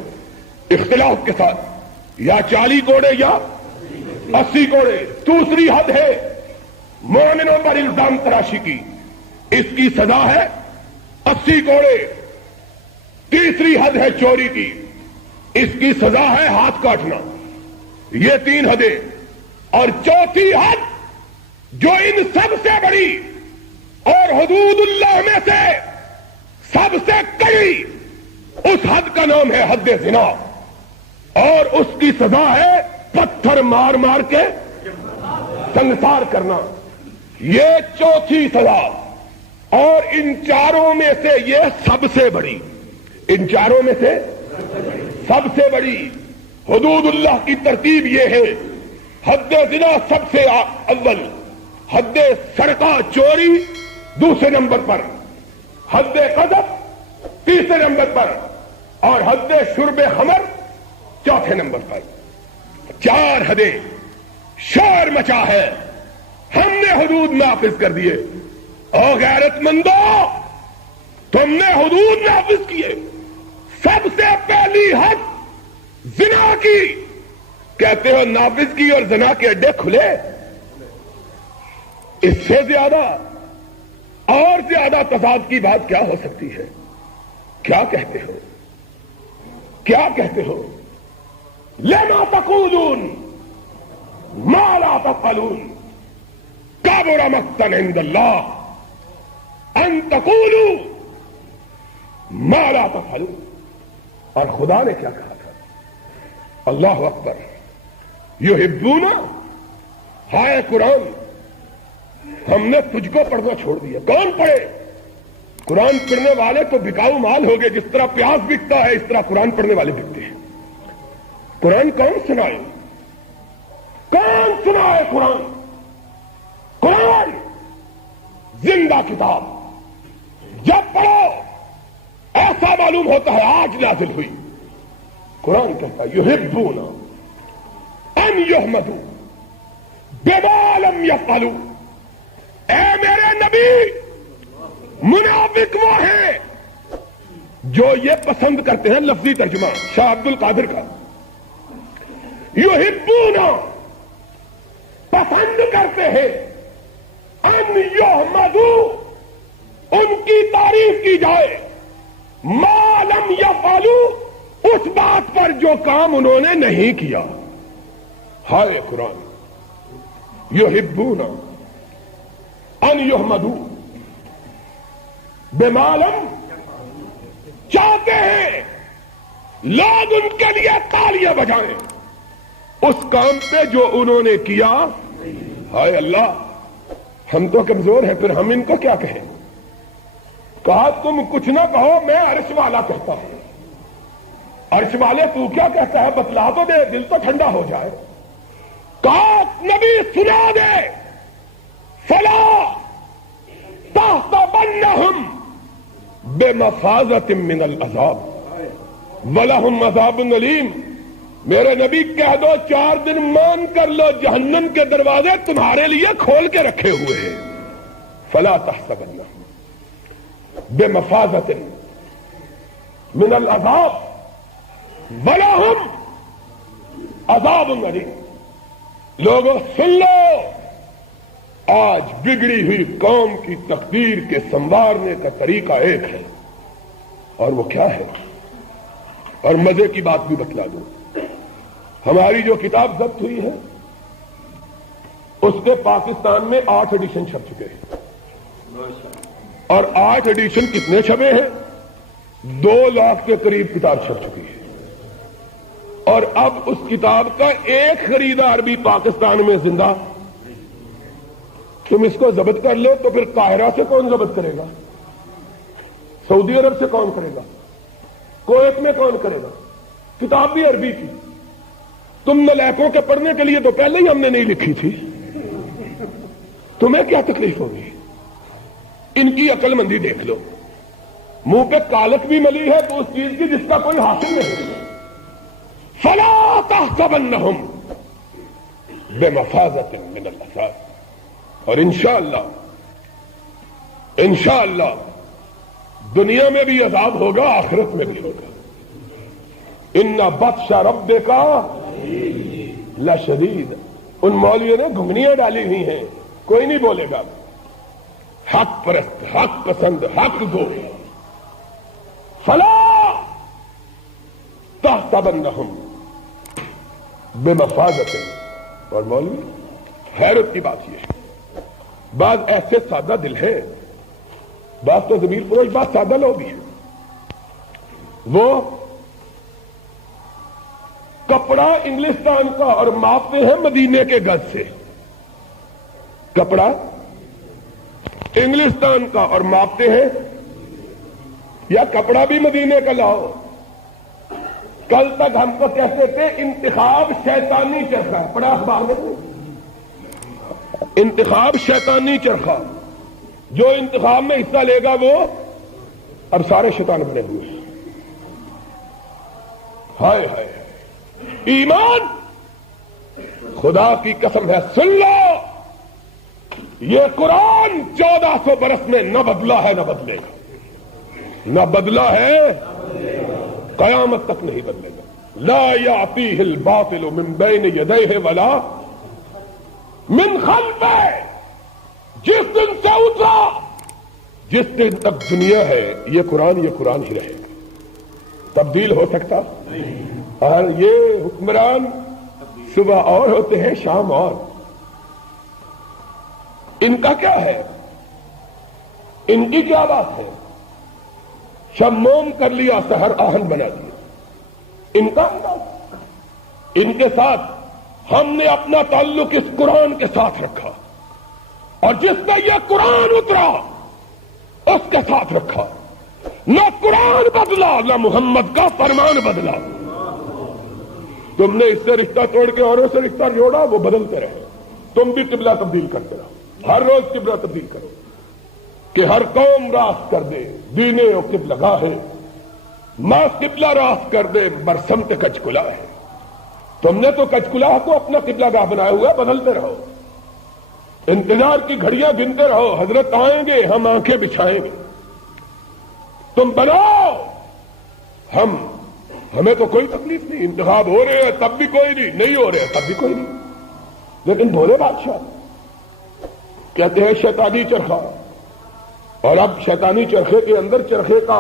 اختلاف کے ساتھ، یا 40 کوڑے یا 80 کوڑے. دوسری حد ہے مومنوں پر الزام تراشی کی، اس کی سزا ہے 80 کوڑے. تیسری حد ہے چوری کی، اس کی سزا ہے ہاتھ کاٹنا. یہ 3 حدیں. اور چوتھی حد جو ان سب سے بڑی اور حدود اللہ میں سے سب سے کڑی، اس حد کا نام ہے حد زنا، اور اس کی سزا ہے پتھر مار مار کے سنسار کرنا. یہ چوتھی سزا. اور ان 4 میں سے یہ سب سے بڑی، ان 4 میں سے سب سے بڑی. حدود اللہ کی ترتیب یہ ہے: حد زنا سب سے اول، حد سرقہ چوری دوسرے نمبر پر، حد قذف تیسرے نمبر پر، اور حد شرب خمر چوتھے نمبر پر. 4 حدیں. شور مچا ہے، ہم نے حدود نافذ کر دیے. او غیرت مندو، تم نے حدود نافذ کیے. سب سے پہلی حد زنا کی. کہتے ہو نافذ کی اور زنا کے اڈے کھلے. اس سے زیادہ اور زیادہ تضاد کی بات کیا ہو سکتی ہے؟ کیا کہتے ہو؟ کیا کہتے ہو؟ لما تقولون ما لا تفعلون کبر مقتا عند اللہ ان تقولوا ما لا تفعلون. اور خدا نے کیا کہا تھا؟ اللہ اکبر. یحبون، ہائے قرآن، ہم نے تجھ کو پڑھنا چھوڑ دیا. کون پڑھے؟ قرآن پڑھنے والے تو بکاؤ مال ہو گئے. جس طرح پیاز بکتا ہے اس طرح قرآن پڑھنے والے بکتے ہیں. قرآن کون سنائے؟ کون سنائے قرآن؟ قرآن زندہ کتاب. جب پڑھو ایسا معلوم ہوتا ہے آج نازل ہوئی. قرآن کہتا ہے یحبون ان یحمدوا بما لم یفعلوا. اے میرے نبی، منافق وہ ہیں جو یہ پسند کرتے ہیں. لفظی ترجمہ شاہ عبد القادر کا. یحبون، پسند کرتے ہیں، ان یحمدوا، ان کی تعریف کی جائے، ما لم یفعلوا، اس بات پر جو کام انہوں نے نہیں کیا. ہائے قرآن، یحبون ان یحمدوا بما لم، چاہتے ہیں لوگ ان کے لیے تالیاں بجائیں اس کام پہ جو انہوں نے کیا. ہائے اللہ، ہم تو کمزور ہیں، پھر ہم ان کو کیا کہیں؟ کہا تم کچھ نہ کہو، میں عرش والا کہتا ہوں. عرش والے تو کیا کہتا ہے بتلا تو دے، دل تو ٹھنڈا ہو جائے. کہا نبی سنا دے، فلا تحسبنہم بمفازۃ من العذاب ولہم عذاب علیم. میرے نبی کہہ دو 4 دن مان کر لو، جہنم کے دروازے تمہارے لیے کھول کے رکھے ہوئے ہیں. فلا تحسبنہم بمفازۃ من العذاب ولہم عذاب علیم. لوگوں سن لو، آج بگڑی ہوئی قوم کی تقدیر کے سنوارنے کا طریقہ ایک ہے، اور وہ کیا ہے؟ اور مزے کی بات بھی بتلا دوں، ہماری جو کتاب ضبط ہوئی ہے اس کے پاکستان میں 8 ایڈیشن چھپ چکے ہیں. اور 8 ایڈیشن کتنے چھپے ہیں؟ 2 لاکھ کے قریب کتاب چھپ چکی ہے. اور اب اس کتاب کا ایک خریدار بھی پاکستان میں زندہ. تم اس کو ضبط کر لو تو پھر قاہرہ سے کون ضبط کرے گا؟ سعودی عرب سے کون کرے گا؟ کویت میں کون کرے گا؟ کتاب بھی عربی کی. تم نلائکوں کے پڑھنے کے لیے تو پہلے ہی ہم نے نہیں لکھی تھی، تمہیں کیا تکلیف ہوگی؟ ان کی عقل مندی دیکھ لو. منہ پہ کالک بھی ملی ہے تو اس چیز کی جس کا کوئی حاصل نہیں. فلا تحسبنہم بمفازۃ من العذاب. اور انشاءاللہ دنیا میں بھی عذاب ہوگا، آخرت میں بھی ہوگا. ان بطش ربک لشدید. ان مولویوں نے گھنگنیاں ڈالی ہوئی ہیں، کوئی نہیں بولے گا. حق پرست، حق پسند، حق گو. فلا تحسبنہم بمفازۃ. اور مولوی حیرت کی بات یہ ہے، بعض ایسے سادہ دل ہیں، بعض تو ضمیر فروش، بعض سادہ لوگ بھی ہیں. وہ کپڑا انگلستان کا اور ماپتے ہیں مدینے کے گز سے. کپڑا انگلستان کا اور ماپتے ہیں، یا کپڑا بھی مدینے کا لاؤ. کل تک ہم کو کہتے تھے انتخاب شیطانی چرخا، پڑا اخبار میں، انتخاب شیطانی چرخا. جو انتخاب میں حصہ لے گا وہ اب سارے شیطان بنے ہوئے ہیں. ہائے ہائے ایمان، خدا کی قسم ہے، سن لو، یہ قرآن 1400 برس میں نہ بدلا ہے، نہ بدلے گا. نہ بدلا ہے، قیامت تک نہیں بدلے گا. لا یأتیہ الباطل من بین یدیہ ولا من خلفہ. جس دن سے اترا، جس دن تک دنیا ہے، یہ قرآن ہی رہے گا. تبدیل ہو سکتا؟ اور یہ حکمران صبح اور ہوتے ہیں، شام اور. ان کا کیا ہے؟ ان کی کیا بات ہے؟ شب موم کر لیا، سحر آہن بنا دیا. ان کا انداز. ان کے ساتھ ہم نے اپنا تعلق اس قرآن کے ساتھ رکھا، اور جس میں یہ قرآن اترا اس کے ساتھ رکھا. نہ قرآن بدلا، نہ محمد کا فرمان بدلا. تم نے اس سے رشتہ توڑ کے اوروں سے رشتہ جوڑا، وہ بدلتے رہے. تم بھی قبلہ تبدیل کرتے رہو، ہر روز قبلہ تبدیل کرو کہ ہر قوم راست کر دے دینے و قبلہ گاہ ہے. ماں قبلہ راست کر دے برسمت کچکلا ہے. تم نے تو کچکلا کو اپنا قبلہ گاہ بنایا ہوا، بدلتے رہو. انتظار کی گھڑیاں گنتے رہو، حضرت آئیں گے، ہم آنکھیں بچھائیں گے. تم بناؤ، ہمیں تو کوئی تکلیف نہیں. انتخاب ہو رہے ہیں تب بھی کوئی نہیں ہو رہے ہیں تب بھی کوئی نہیں. لیکن بھولے بادشاہ کہتے ہیں شیطانی چرخا. اور اب شیطانی چرخے کے اندر چرخے کا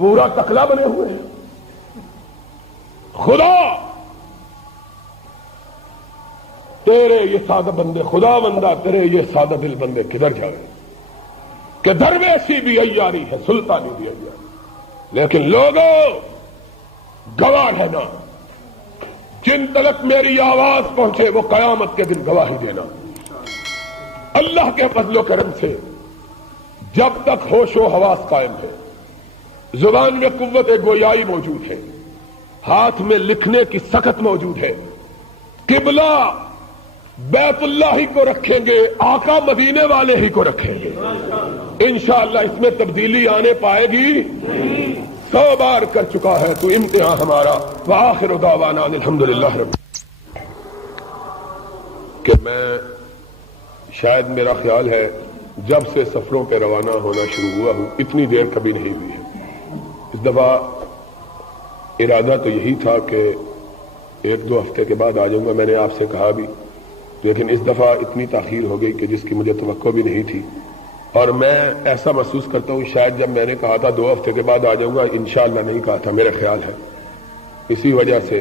پورا تکلا بنے ہوئے ہیں. خدا تیرے یہ سادہ بندے، خدا بندہ تیرے یہ سادہ دل بندے کدھر جائے کہ درویشی بھی عیاری ہے، سلطانی بھی عیاری، لیکن لوگوں گواہ رہنا، جن تلک میری آواز پہنچے وہ قیامت کے دن گواہی دینا. اللہ کے فضل و کرم سے جب تک ہوش و حواس قائم ہے، زبان میں قوت گویائی موجود ہے، ہاتھ میں لکھنے کی سخت موجود ہے، قبلہ بیت اللہ ہی کو رکھیں گے، آقا مدینے والے ہی کو رکھیں گے. انشاءاللہ اس میں تبدیلی آنے پائے گی. 100 بار کر چکا ہے تو امتحان ہمارا. وآخر دعوانا الحمدللہ رب. کہ میں شاید میرا خیال ہے جب سے سفروں پہ روانہ ہونا شروع ہوا ہوں اتنی دیر کبھی نہیں ہوئی ہے. اس دفعہ ارادہ تو یہی تھا کہ 1-2 ہفتے کے بعد آ جاؤں گا. میں نے آپ سے کہا بھی، لیکن اس دفعہ اتنی تاخیر ہو گئی کہ جس کی مجھے توقع بھی نہیں تھی. اور میں ایسا محسوس کرتا ہوں شاید جب میں نے کہا تھا 2 ہفتے کے بعد آ جاؤں گا، انشاءاللہ نہیں کہا تھا، میرا خیال ہے. اسی وجہ سے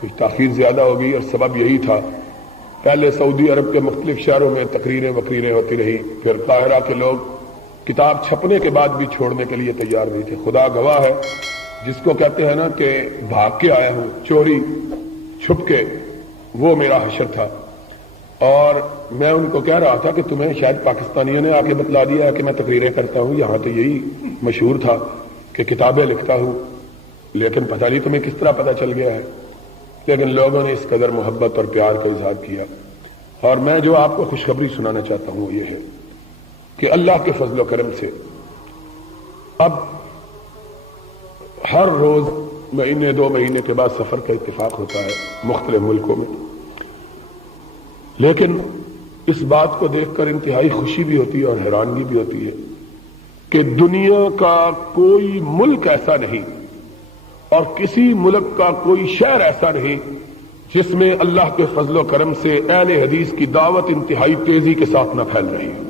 کچھ تاخیر زیادہ ہو گئی، اور سبب یہی تھا پہلے سعودی عرب کے مختلف شہروں میں تقریریں ہوتی رہی، پھر قاہرہ کے لوگ کتاب چھپنے کے بعد بھی چھوڑنے کے لیے تیار نہیں تھے. خدا گواہ ہے، جس کو کہتے ہیں نا کہ بھاگ کے آیا ہوں چوری چھپ کے، وہ میرا حشر تھا. اور میں ان کو کہہ رہا تھا کہ تمہیں شاید پاکستانیوں نے آ کے بتلا دیا کہ میں تقریریں کرتا ہوں، یہاں تو یہی مشہور تھا کہ کتابیں لکھتا ہوں، لیکن پتہ نہیں تمہیں کس طرح پتہ چل گیا ہے. لیکن لوگوں نے اس قدر محبت اور پیار کا اظہار کیا. اور میں جو آپ کو خوشخبری سنانا چاہتا ہوں وہ یہ ہے کہ اللہ کے فضل و کرم سے اب ہر روز مہینے 2 مہینے کے بعد سفر کا اتفاق ہوتا ہے مختلف ملکوں میں. لیکن اس بات کو دیکھ کر انتہائی خوشی بھی ہوتی ہے اور حیرانگی بھی ہوتی ہے کہ دنیا کا کوئی ملک ایسا نہیں اور کسی ملک کا کوئی شہر ایسا نہیں جس میں اللہ کے فضل و کرم سے اہل حدیث کی دعوت انتہائی تیزی کے ساتھ نہ پھیل رہی ہے.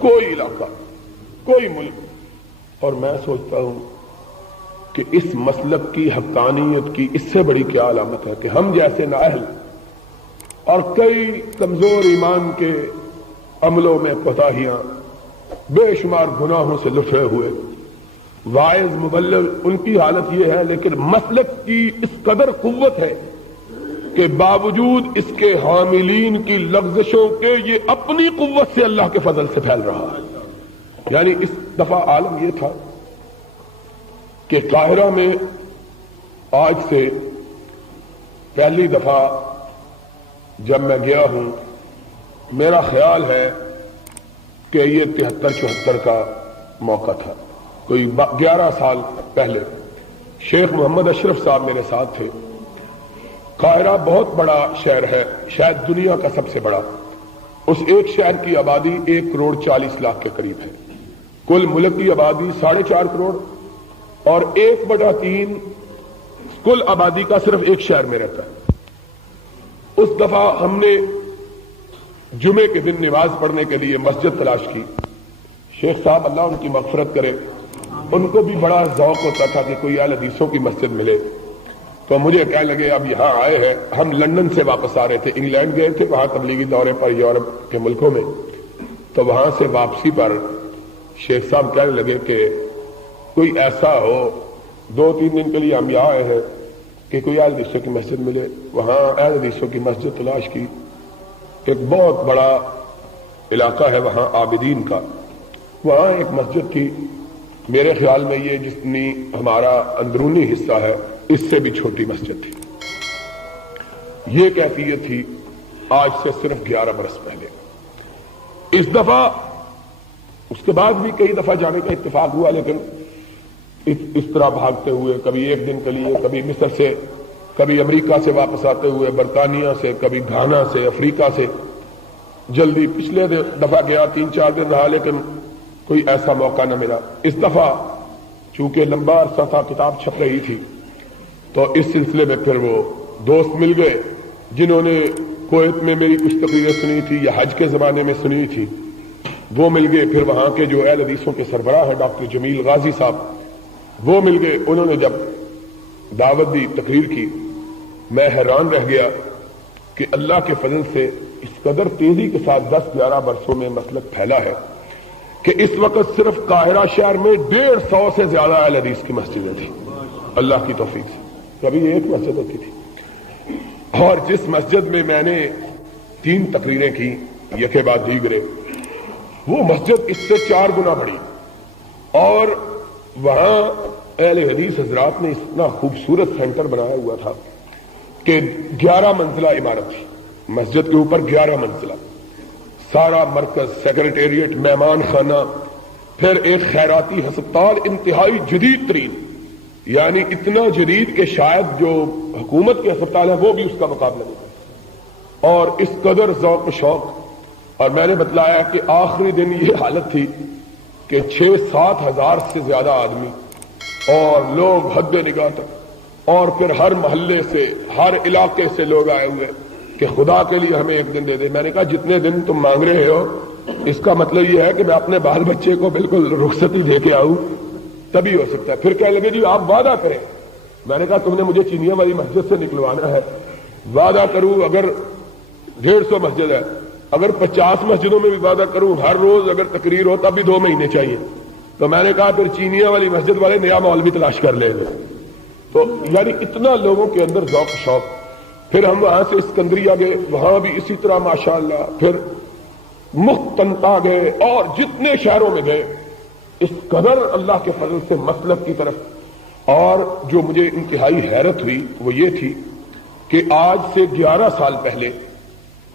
کوئی علاقہ، کوئی ملک. اور میں سوچتا ہوں کہ اس مسلک کی حقانیت کی اس سے بڑی کیا علامت ہے کہ ہم جیسے نااہل اور کئی کمزور ایمان کے عملوں میں کوتاہیاں، بے شمار گناہوں سے لٹے ہوئے واعظ مبلغ، ان کی حالت یہ ہے، لیکن مسلک کی اس قدر قوت ہے کہ باوجود اس کے حاملین کی لغزشوں کے یہ اپنی قوت سے اللہ کے فضل سے پھیل رہا ہے. یعنی اس دفعہ عالم یہ تھا کہ قاہرہ میں آج سے پہلی دفعہ جب میں گیا ہوں، میرا خیال ہے کہ یہ 73-74 کا موقع تھا، کوئی 11 سال پہلے. شیخ محمد اشرف صاحب میرے ساتھ تھے. قاہرہ بہت بڑا شہر ہے، شاید دنیا کا سب سے بڑا. اس ایک شہر کی آبادی 1,40,00,000 کے قریب ہے. کل ملک کی آبادی 4.5 کروڑ اور 1/3 کل آبادی کا صرف ایک شہر میں رہتا ہے. اس دفعہ ہم نے جمعے کے دن نماز پڑھنے کے لیے مسجد تلاش کی. شیخ صاحب اللہ ان کی مغفرت کرے، ان کو بھی بڑا ذوق ہوتا تھا کہ کوئی اہل حدیثوں کی مسجد ملے. تو مجھے کہنے لگے اب یہاں آئے ہیں، ہم لندن سے واپس آ رہے تھے، انگلینڈ گئے تھے وہاں تبلیغی دورے پر یورپ کے ملکوں میں. تو وہاں سے واپسی پر شیخ صاحب کہنے لگے کہ کوئی ایسا ہو 2-3 دن کے لیے ہم یہاں آئے ہیں کہ کوئی اہل حدیثوں کی مسجد ملے. وہاں اہل حدیثوں کی مسجد تلاش کی. ایک بہت بڑا علاقہ ہے وہاں عابدین کا، وہاں ایک مسجد تھی. میرے خیال میں یہ جتنی ہمارا اندرونی حصہ ہے اس سے بھی چھوٹی مسجد تھی. یہ کیفیت تھی آج سے صرف 11 برس پہلے. اس دفعہ اس کے بعد بھی کئی دفعہ جانے کا اتفاق ہوا، لیکن اس طرح بھاگتے ہوئے کبھی 1 دن کے لیے، کبھی مصر سے، کبھی امریکہ سے واپس آتے ہوئے، برطانیہ سے، کبھی گھانا سے، افریقہ سے. جلدی پچھلے دفعہ گیا 3-4 دن رہا لیکن کوئی ایسا موقع نہ ملا. اس دفعہ چونکہ لمبا عرصہ تھا کتاب چھپ رہی تھی تو اس سلسلے میں پھر وہ دوست مل گئے جنہوں نے کویت میں میری کچھ تقریریں سنی تھی یا حج کے زمانے میں سنی تھی، وہ مل گئے. پھر وہاں کے جو اہل حدیثوں کے سربراہ ہیں ڈاکٹر جمیل غازی صاحب، وہ مل گئے, انہوں نے جب دعوت دی, تقریر کی, میں حیران رہ گیا کہ اللہ کے فضل سے اس قدر تیزی کے ساتھ 10-11 برسوں میں مسلک پھیلا ہے کہ اس وقت صرف قاہرہ شہر میں 150 سے زیادہ اہل حدیث کی مسجدیں تھیں اللہ کی توفیق سے. کبھی ایک مسجد ہوتی تھی, اور جس مسجد میں میں نے 3 تقریریں کی یکے بعد دیگرے, وہ مسجد اس سے 4 گنا بڑی, اور وہاں اہل حدیث حضرات نے اتنا خوبصورت سینٹر بنایا ہوا تھا کہ 11 منزلہ عمارت تھی, مسجد کے اوپر 11 منزلہ, سارا مرکز, سیکرٹیریٹ, مہمان خانہ, پھر ایک خیراتی ہسپتال انتہائی جدید ترین, یعنی اتنا جدید کہ شاید جو حکومت کے ہسپتال ہے وہ بھی اس کا مقابلہ نہیں کرتا, اور اس قدر ذوق و شوق. اور میں نے بتلایا کہ آخری دن یہ حالت تھی کہ 6-7 ہزار سے زیادہ آدمی اور لوگ حد نگاہ تک, اور پھر ہر محلے سے, ہر علاقے سے لوگ آئے ہوئے کہ خدا کے لیے ہمیں ایک دن دے دے. میں نے کہا جتنے دن تم مانگ رہے ہو اس کا مطلب یہ ہے کہ میں اپنے بال بچے کو بالکل رخصتی دے کے آؤں, تبھی ہو سکتا ہے. پھر کہنے لگے جی آپ وعدہ کریں. میں نے کہا تم نے مجھے چینیاں والی مسجد سے نکلوانا ہے, وعدہ کروں اگر 150 مسجد ہے, اگر 50 مسجدوں میں بھی وعدہ کروں ہر روز اگر تقریر ہو تب بھی 2 مہینے چاہیے. تو میں نے کہا پھر چینیاں والی مسجد والے نیا مولوی تلاش کر لیں گے. تو یعنی اتنا لوگوں کے اندر ذوق شوق. پھر ہم وہاں سے اسکندریہ گئے, وہاں بھی اسی طرح ماشاءاللہ. پھر مختنطا گئے, اور جتنے شہروں میں گئے اس قدر اللہ کے فضل سے مسلک کی طرف. اور جو مجھے انتہائی حیرت ہوئی وہ یہ تھی کہ آج سے 11 سال پہلے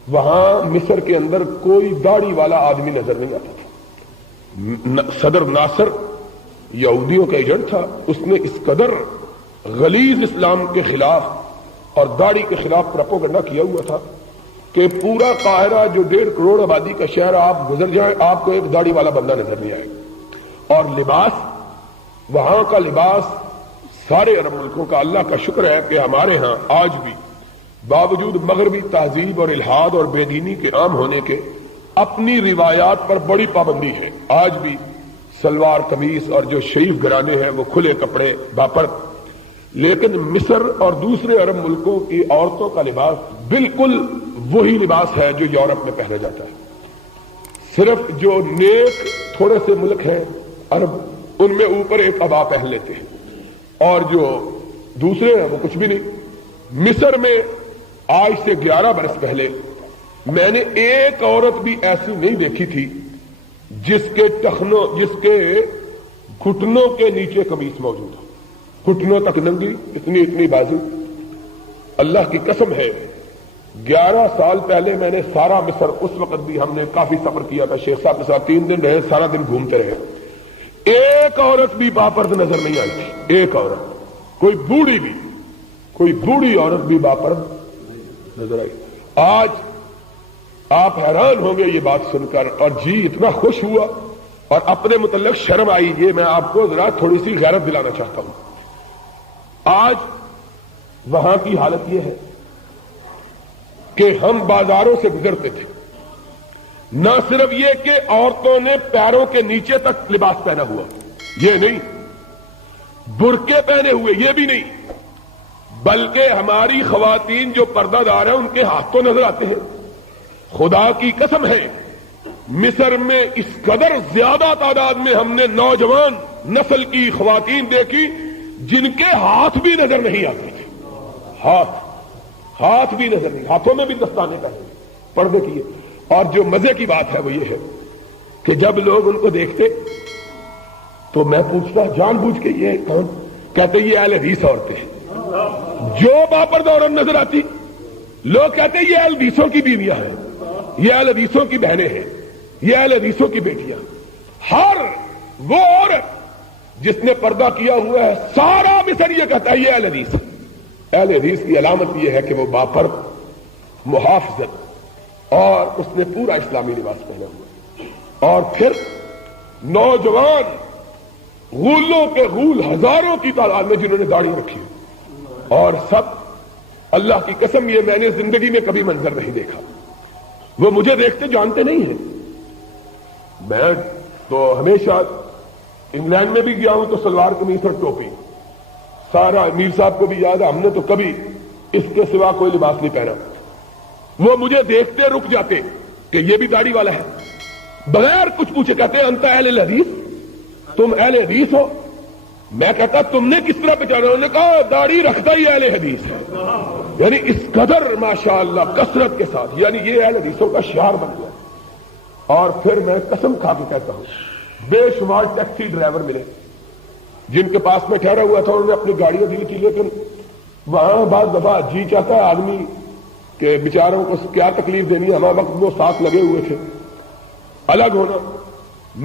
وہاں مصر کے اندر کوئی داڑھی والا آدمی نظر نہیں آتا تھا. صدر ناصر یہودیوں کا ایجنٹ تھا, اس نے اس قدر غلیظ اسلام کے خلاف اور داڑھی کے خلاف پروپیگنڈا کیا ہوا تھا کہ پورا قاہرہ جو 1.5 کروڑ آبادی کا شہر, آپ گزر جائیں آپ کو ایک داڑھی والا بندہ نظر نہیں آئے گا. اور لباس, وہاں کا لباس سارے عرب ملکوں کا, اللہ کا شکر ہے کہ ہمارے ہاں آج بھی باوجود مغربی تہذیب اور الحاد اور بے دینی کے عام ہونے کے اپنی روایات پر بڑی پابندی ہے. آج بھی سلوار قمیص اور جو شریف گھرانے ہیں وہ کھلے کپڑے باپر. لیکن مصر اور دوسرے عرب ملکوں کی عورتوں کا لباس بالکل وہی لباس ہے جو یورپ میں پہنا جاتا ہے. صرف جو نیک تھوڑے سے ملک ہیں عرب, ان میں اوپر ایک عبا پہن لیتے ہیں, اور جو دوسرے ہیں وہ کچھ بھی نہیں. مصر میں آج سے 11 برس پہلے میں نے ایک عورت بھی ایسی نہیں دیکھی تھی جس کے گھٹنوں کے نیچے قمیص موجود ہو, گھٹنوں تک ننگی, اتنی بازو. اللہ کی قسم ہے 11 سال پہلے میں نے سارا مصر, اس وقت بھی ہم نے کافی سفر کیا تھا, شیخ صاحب کے ساتھ 3 دن رہے, سارا دن گھومتے رہے, ایک عورت بھی باپرد نظر نہیں آئی تھی. ایک عورت, کوئی بوڑھی عورت بھی باپرد نظر آئی. آج آپ حیران ہوں گے یہ بات سن کر, اور جی اتنا خوش ہوا اور اپنے متعلق شرم آئی. یہ میں آپ کو ذرا تھوڑی سی غیرت دلانا چاہتا ہوں. آج وہاں کی حالت یہ ہے کہ ہم بازاروں سے گزرتے تھے, نہ صرف یہ کہ عورتوں نے پیروں کے نیچے تک لباس پہنا ہوا, یہ نہیں, برقعے پہنے ہوئے یہ بھی نہیں, بلکہ ہماری خواتین جو پردہ دار ہیں ان کے ہاتھ تو نظر آتے ہیں. خدا کی قسم ہے مصر میں اس قدر زیادہ تعداد میں ہم نے نوجوان نسل کی خواتین دیکھی جن کے ہاتھ بھی نظر نہیں آتے تھے. ہاتھ بھی نظر نہیں, ہاتھوں میں بھی دستانے کا پردے کیے. اور جو مزے کی بات ہے وہ یہ ہے کہ جب لوگ ان کو دیکھتے تو میں پوچھتا جان بوجھ کے یہ کون, کہتے یہ اہل حدیث عورتیں ہیں. جو باپردہ عورت نظر آتی لوگ کہتے یہ اہل حدیثوں کی بیویاں ہیں, یہ اہل حدیثوں کی بہنیں ہیں, یہ اہل حدیثوں کی بیٹیاں. ہر وہ عورت جس نے پردہ کیا ہوا ہے سارا مصر یہ کہتا ہے یہ اہل حدیث. اہل حدیث کی علامت یہ ہے کہ وہ باپرد, محافظت, اور اس نے پورا اسلامی لباس پہنا ہوا. اور پھر نوجوان غولوں کے غول ہزاروں کی تعداد میں جنہوں نے داڑھی رکھی, اور سب اللہ کی قسم یہ میں نے زندگی میں کبھی منظر نہیں دیکھا. وہ مجھے دیکھتے جانتے نہیں ہیں. میں تو ہمیشہ انگلینڈ میں بھی گیا ہوں تو سلوار قمیص اور ٹوپی، سارا امیر صاحب کو بھی یاد ہے، ہم نے تو کبھی اس کے سوا کوئی لباس نہیں پہنا۔ وہ مجھے دیکھتے رک جاتے کہ یہ بھی داڑھی والا ہے، بغیر کچھ پوچھے کہتے ہیں انت اہل الحدیث، تم اہل حدیث ہو؟ میں کہتا تم نے کس طرح پہچانا؟ انہوں نے کہا داڑھی رکھتا ہی اہل حدیث ہے۔ یعنی اس قدر ماشاءاللہ کثرت کے ساتھ، یعنی یہ اہل حدیثوں کا شعار بن گیا۔ اور پھر میں قسم کھا کے کہتا ہوں بے شمار ٹیکسی ڈرائیور ملے جن کے پاس میں ٹھہرا ہوا تھا، انہوں نے اپنی گاڑیاں دی تھی، لیکن وہاں بعض دفعہ جی چاہتا ہے آدمی کہ بیچاروں کو کیا تکلیف دینی ہے، ہمارا وقت وہ ساتھ لگے ہوئے تھے، الگ ہونا۔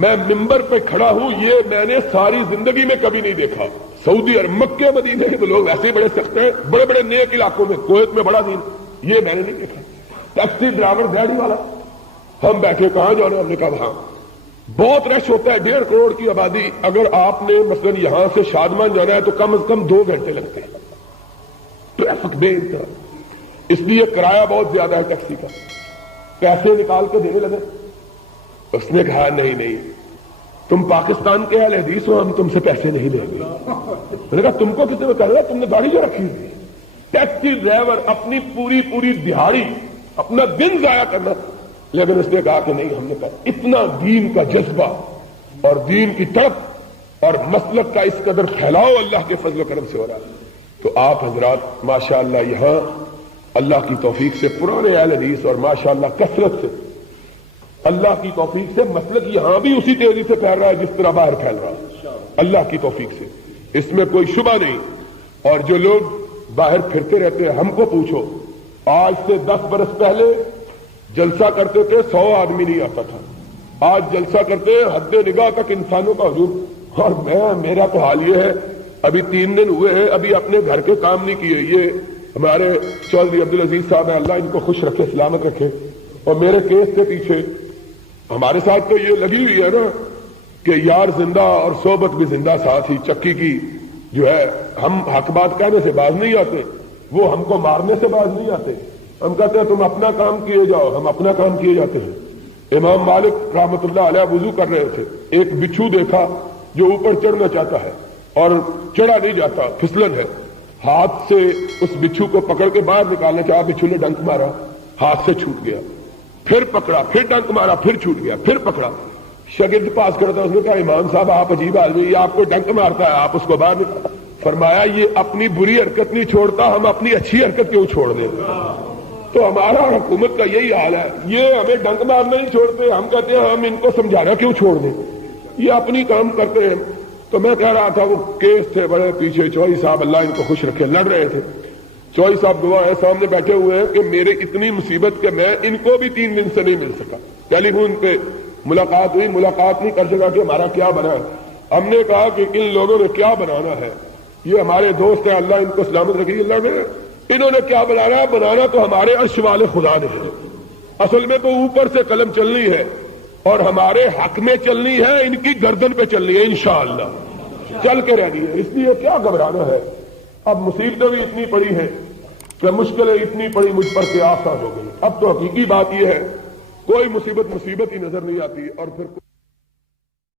میں ممبر پہ کھڑا ہوں، یہ میں نے ساری زندگی میں کبھی نہیں دیکھا۔ سعودی عرب مکے مدینے کے تو لوگ ایسے ہی بڑے سخت ہیں، بڑے بڑے نیک علاقوں میں، کویت میں بڑا دین، یہ میں نے نہیں دیکھا۔ ٹیکسی ڈرائیور گاڑی والا، ہم بیٹھے کہاں جانا؟ ہم نے کہا وہاں بہت رش ہوتا ہے، 1.5 کروڑ کی آبادی، اگر آپ نے مثلا یہاں سے شادمان جانا ہے تو کم از کم 2 گھنٹے لگتے ہیں، ٹریفک بے انتہا، اس لیے کرایہ بہت زیادہ ہے ٹیکسی کا۔ پیسے نکال کے دینے لگے، اس نے کہا نہیں تم پاکستان کے اہل حدیث ہو، ہم تم سے پیسے نہیں لیں گے۔ میں نے کہا تم کو کس نے کہا تم نے داڑھی جو رکھی ہوئی؟ ٹیکسی ڈرائیور اپنی پوری دہاڑی، اپنا دن ضائع کرنا، لیکن اس نے کہا کہ نہیں، ہم نے کہا اتنا دین کا جذبہ اور دین کی تڑپ اور مسلک کا اس قدر پھیلاؤ اللہ کے فضل و کرم سے ہو رہا ہے۔ تو آپ حضرات ماشاءاللہ یہاں اللہ کی توفیق سے پرانے اہل حدیث اور ماشاءاللہ کثرت سے اللہ کی توفیق سے مسلک یہاں بھی اسی تیزی سے پھیل رہا ہے جس طرح باہر پھیل رہا ہے، اللہ کی توفیق سے، اس میں کوئی شبہ نہیں۔ اور جو لوگ باہر پھرتے رہتے ہیں، ہم کو پوچھو، آج سے 10 برس پہلے جلسہ کرتے تھے 100 آدمی نہیں آتا تھا، آج جلسہ کرتے ہیں حد نگاہ تک انسانوں کا ہجوم۔ اور میرا تو حال یہ ہے، ابھی 3 دن ہوئے ہیں، ابھی اپنے گھر کے کام نہیں کیے۔ یہ ہمارے چودھری عبدالعزیز صاحب ہیں، اللہ ان کو خوش رکھے، سلامت رکھے، اور میرے کیس کے پیچھے ہمارے ساتھ تو یہ لگی ہوئی ہے نا کہ یار زندہ اور صحبت بھی زندہ ساتھ ہی، چکی کی جو ہے، ہم حق بات کہنے سے باز نہیں آتے، وہ ہم کو مارنے سے باز نہیں آتے۔ ہم کہتے ہیں تم اپنا کام کیے جاؤ، ہم اپنا کام کیے جاتے ہیں۔ امام مالک رحمت اللہ علیہ وضو کر رہے تھے، ایک بچھو دیکھا جو اوپر چڑھنا چاہتا ہے اور چڑھا نہیں جاتا، پھسلن ہے، ہاتھ سے اس بچھو کو پکڑ کے باہر نکالنا چاہا، بچھو نے ڈنک مارا، ہاتھ سے چھوٹ گیا، پھر پکڑا، پھر ڈنک مارا، پھر چھوٹ گیا، پھر پکڑا۔ شاگرد پاس کرتا، اس نے کہا امام صاحب آپ عجیب آدمی، یہ آپ کو ڈنک مارتا ہے، آپ اس کو باہر نکال۔ فرمایا یہ اپنی بری حرکت نہیں چھوڑتا، ہم اپنی اچھی حرکت کیوں چھوڑ دیں؟ تو ہمارا حکومت کا یہی حال ہے، یہ ہمیں ڈنک مارنا نہیں چھوڑتے، ہم کہتے ہیں ہم ان کو سمجھانا کیوں چھوڑ دیں، یہ اپنی کام کرتے ہیں۔ تو میں کہہ رہا تھا وہ کیس تھے بڑے پیچھے، چوہی صاحب اللہ ان کو خوش رکھے لڑ رہے تھے، چوہی صاحب دعا ہے سامنے بیٹھے ہوئے ہیں کہ میرے اتنی مصیبت کہ میں ان کو بھی 3 دن سے نہیں مل سکا، ٹیلی فون پہ ملاقات ہوئی، ملاقات نہیں کر سکا کہ ہمارا کیا بنا ہے۔ ہم نے کہا کہ ان لوگوں نے کیا بنانا ہے، یہ ہمارے دوست ہیں، اللہ ان کو سلامت رکھے، اللہ نے انہوں نے کیا بنانا ہے، بنانا تو ہمارے عرش والے خدا نے ہے، اصل میں تو اوپر سے قلم چلنی ہے اور ہمارے حق میں چلنی ہے، ان کی گردن پہ چلنی ہے، انشاءاللہ چل کے رہنی ہے، اس لیے کیا گھبرانا ہے۔ اب مصیبتیں بھی اتنی پڑی ہیں کہ مشکلیں اتنی پڑی مجھ پر کہ آسان ہو گئی۔ اب تو حقیقی بات یہ ہے کوئی مصیبت ہی نظر نہیں آتی، اور پھر